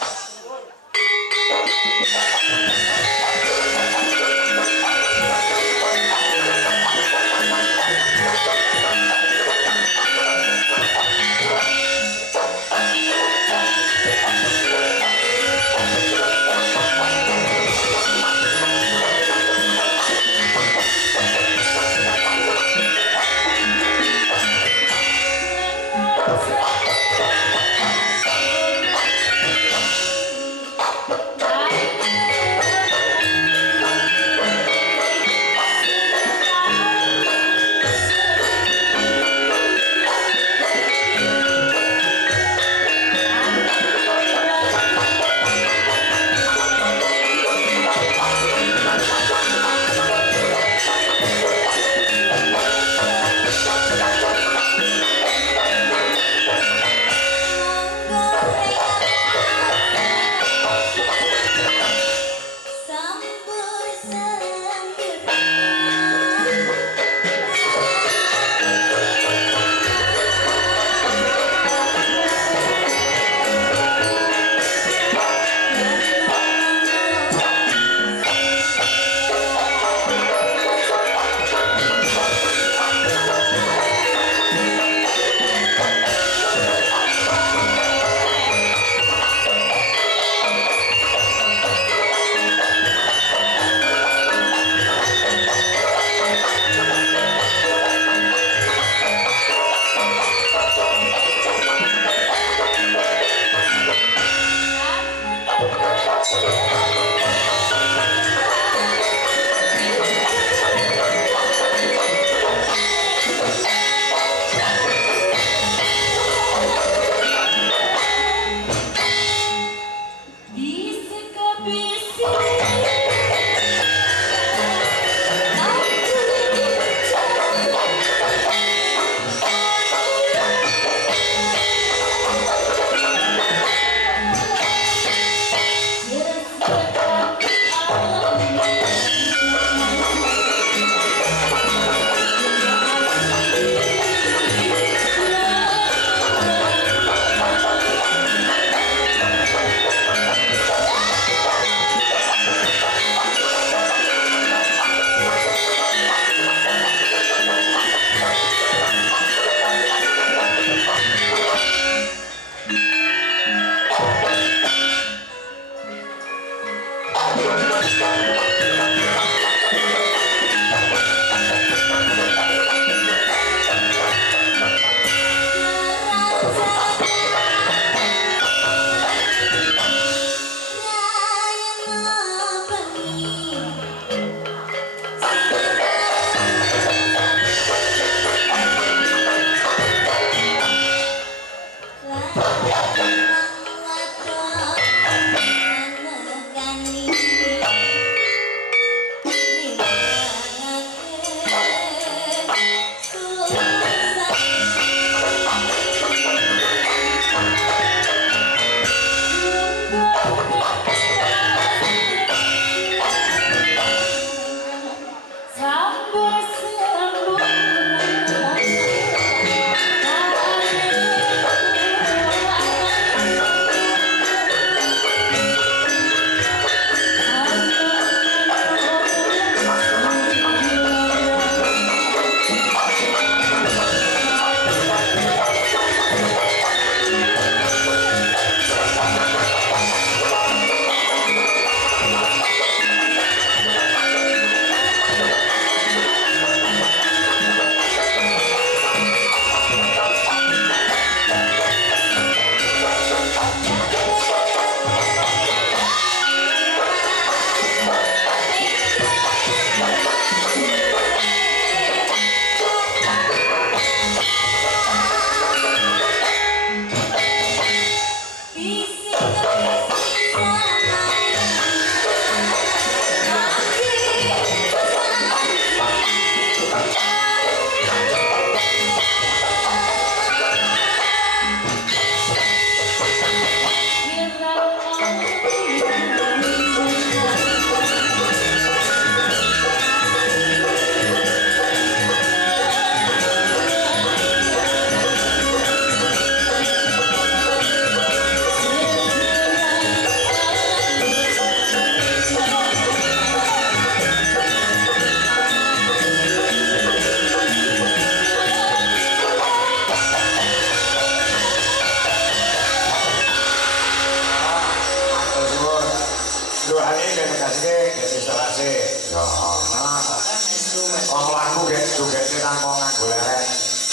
lagu kayak juga tanpa nganggo leren.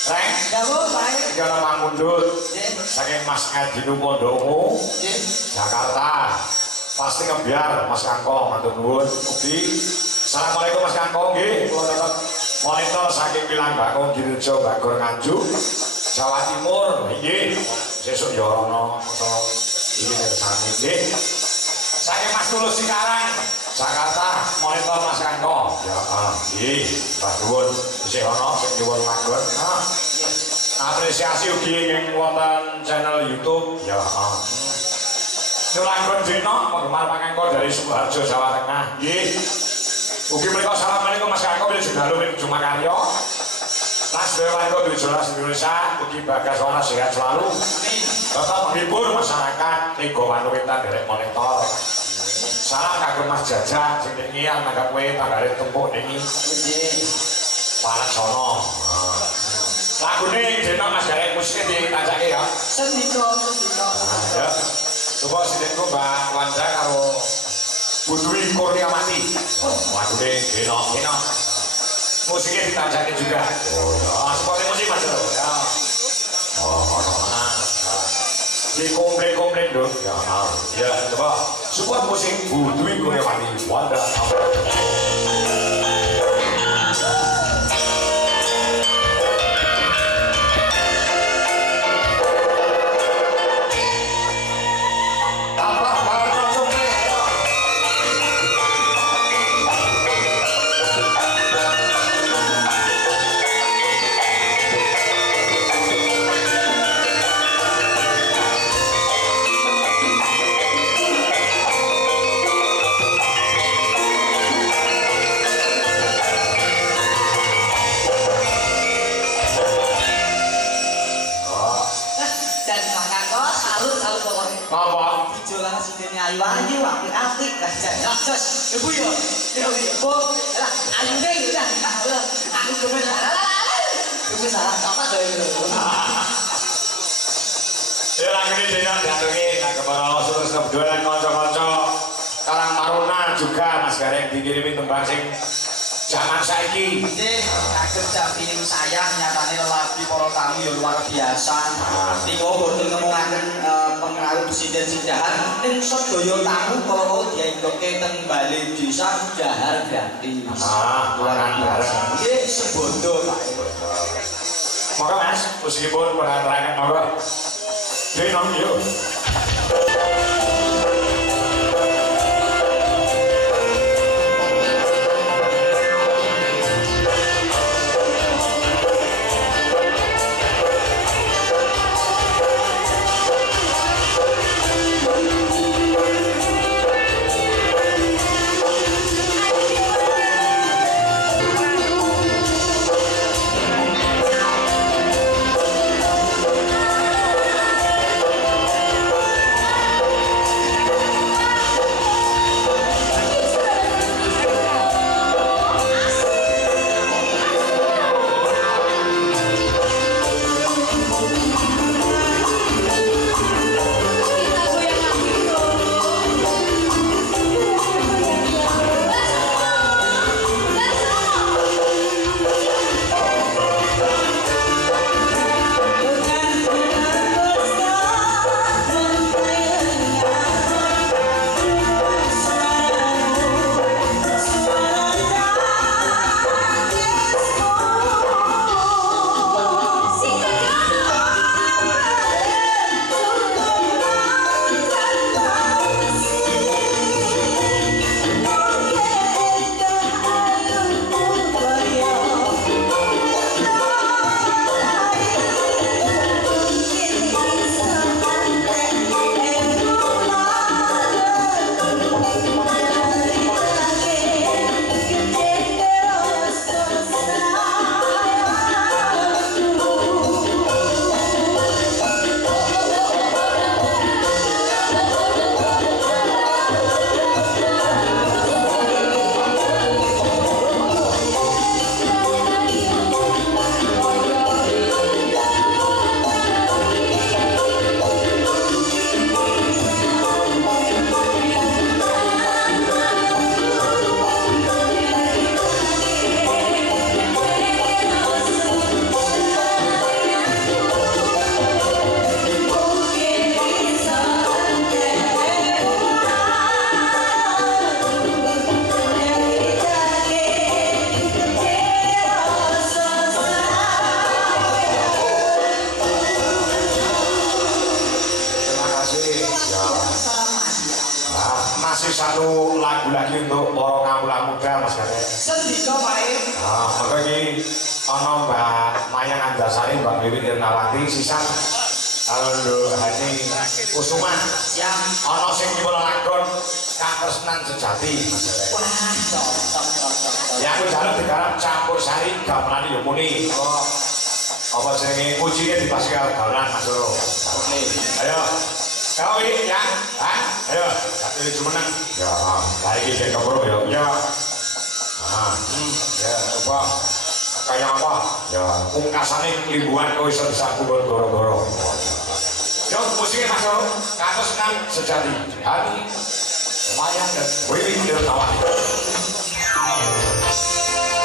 Reng, Dawo, Pak. iki ana pangundut Nggih. saking Mas Adi Pondongo, Nggih. Jakarta. Pasti ngebiar Mas Kangkong, matur nuwun. Ugi. Assalamualaikum Mas Kangkong nggih. Kula tetep monitor saking Pilang Bakung Girjo Bagor Nganjuk, Jawa Timur. Nggih. Sesuk ya ana masa iki kersane nggih. Saking Mas Tulus Cikarang, Jakarta, monitor Mas Kangkong. Ya, nggih. Mbah nuwun. Isih ana sing nyuwun magon. Apresiasi ugi ing wonten channel YouTube. Ya, Nyulangun Dino, penggemar Pangangko dari Sukoharjo, Jawa Tengah. Nggih. Ugi menika assalamualaikum Mas Kangkong, bila juga lalu Cuma Karyo. Mas Dewarko Dujolas Indonesia, ugi Bagas Wana sehat selalu. Tetap menghibur masyarakat, Tigo Wanuwitan derek monitor. Salam kagum Mas Jajak, sing ngian tanggap kowe tanggale tumpuk niki. Panas sono. Lagune Dino Mas Garek musik ditancake ya. Sendika. Ya. Coba sidengku Mbak Wanda karo Bu Dwi Kurniawati. Lagune Dino. Musiknya ditancake juga. Seperti musik Mas Dino. Ya. Di komplain dong. Ya, coba support musik Bu Dwi Kurniawati. Wanda. Apa? Dijolang sidene ayu-ayu, apik-apik, lah jos. Ibu yo. Bu, lah ayune yo dah. Aku gemes. Ibu salah apa to iki? Ya lagi ini Dino diatungi kepada terus kebetulan konco-konco Karang Taruna juga Mas Gareng dikirimin tembang sing zaman saiki. Nggih, kagem jampine saya nyatane lelaki para tamu ya luar biasa. Niku boten ngemungaken pengaruh presiden Sidahan ning sedaya tamu kala dienggoke teng bali desa Dahar gratis. Luar biasa. Nggih, sebondo Pak. Maka Mas, meskipun penerangan maka Dino yuk. iki untuk para kawula muda Mas Gade. Sendika wae. Ah, maka iki ana Mbak Mayang Andasari, Mbak Wiwit Irnawati, sisan Halo Hani Kusuma. Siap. Ana sing nyuwun lakon katresnan sejati Mas Gade. Wah, cocok. Ya aku jalan digarap campur sari gamelan yo muni. Oh. Apa jenenge kucine dipasih karo gamelan Mas Loro. Oke. Ayo. Kau ini ya, ayo, satu ini cuma nang. Ya, lagi saya kabur ya. Ya, ya, apa? Kayak apa? Ya, pungkasannya limbuan kau bisa disapu goro-goro. Yo, musiknya masuk. Kata senang sejati. Hati, Mayang dan Wiwit Irnawati. Thank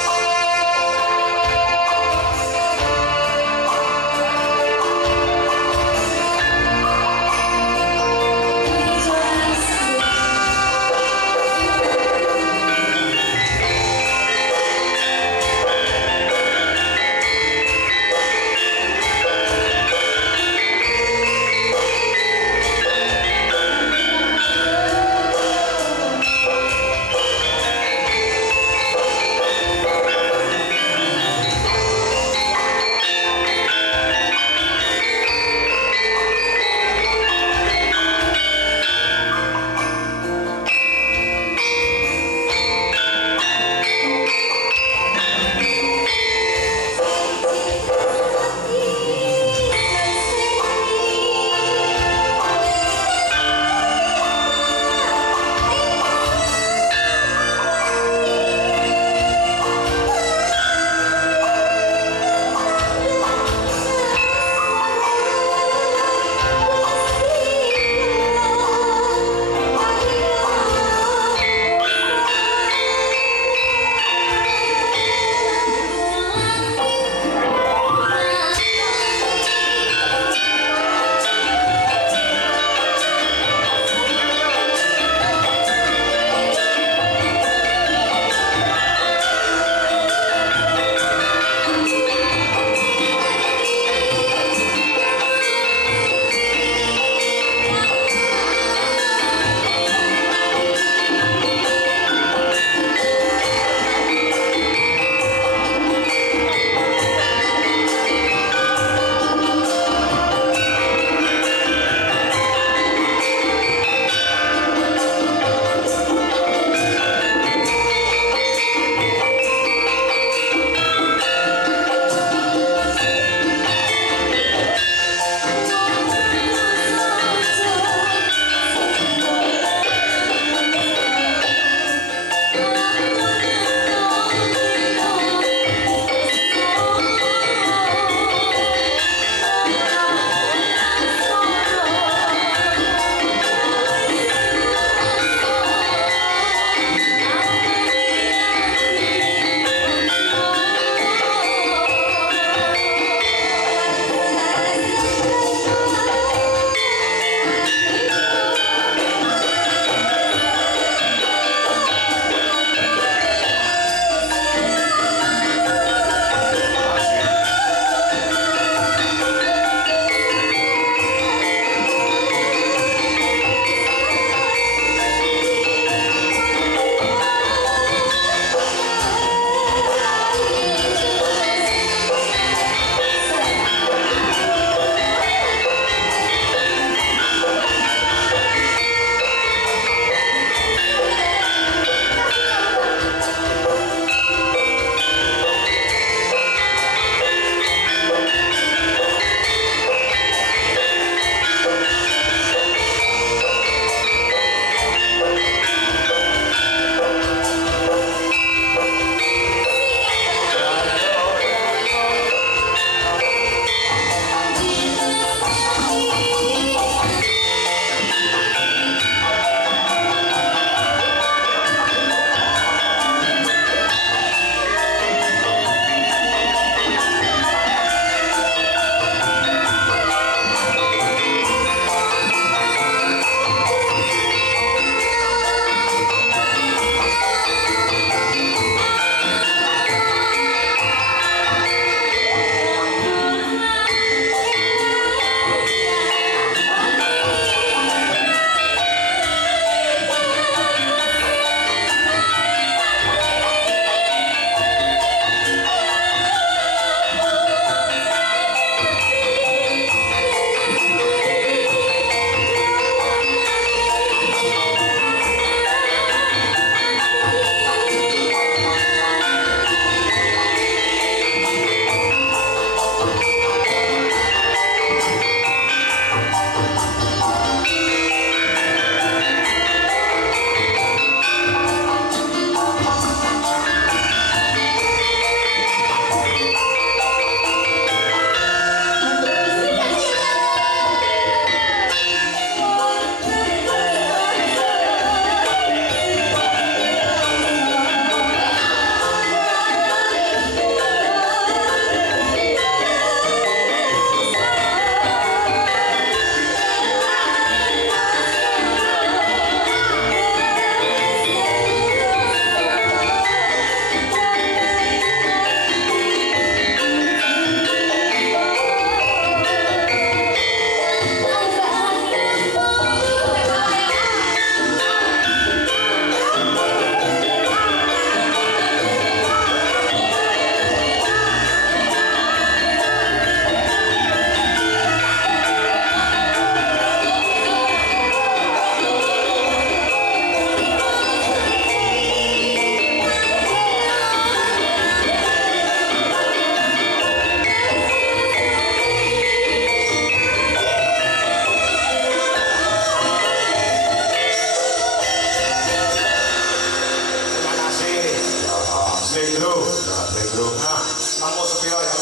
nemu sepiro ya.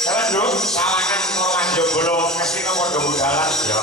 Jalan dulu, salangan mau lanjut belum, mesti nomor 2 budalan. Ya.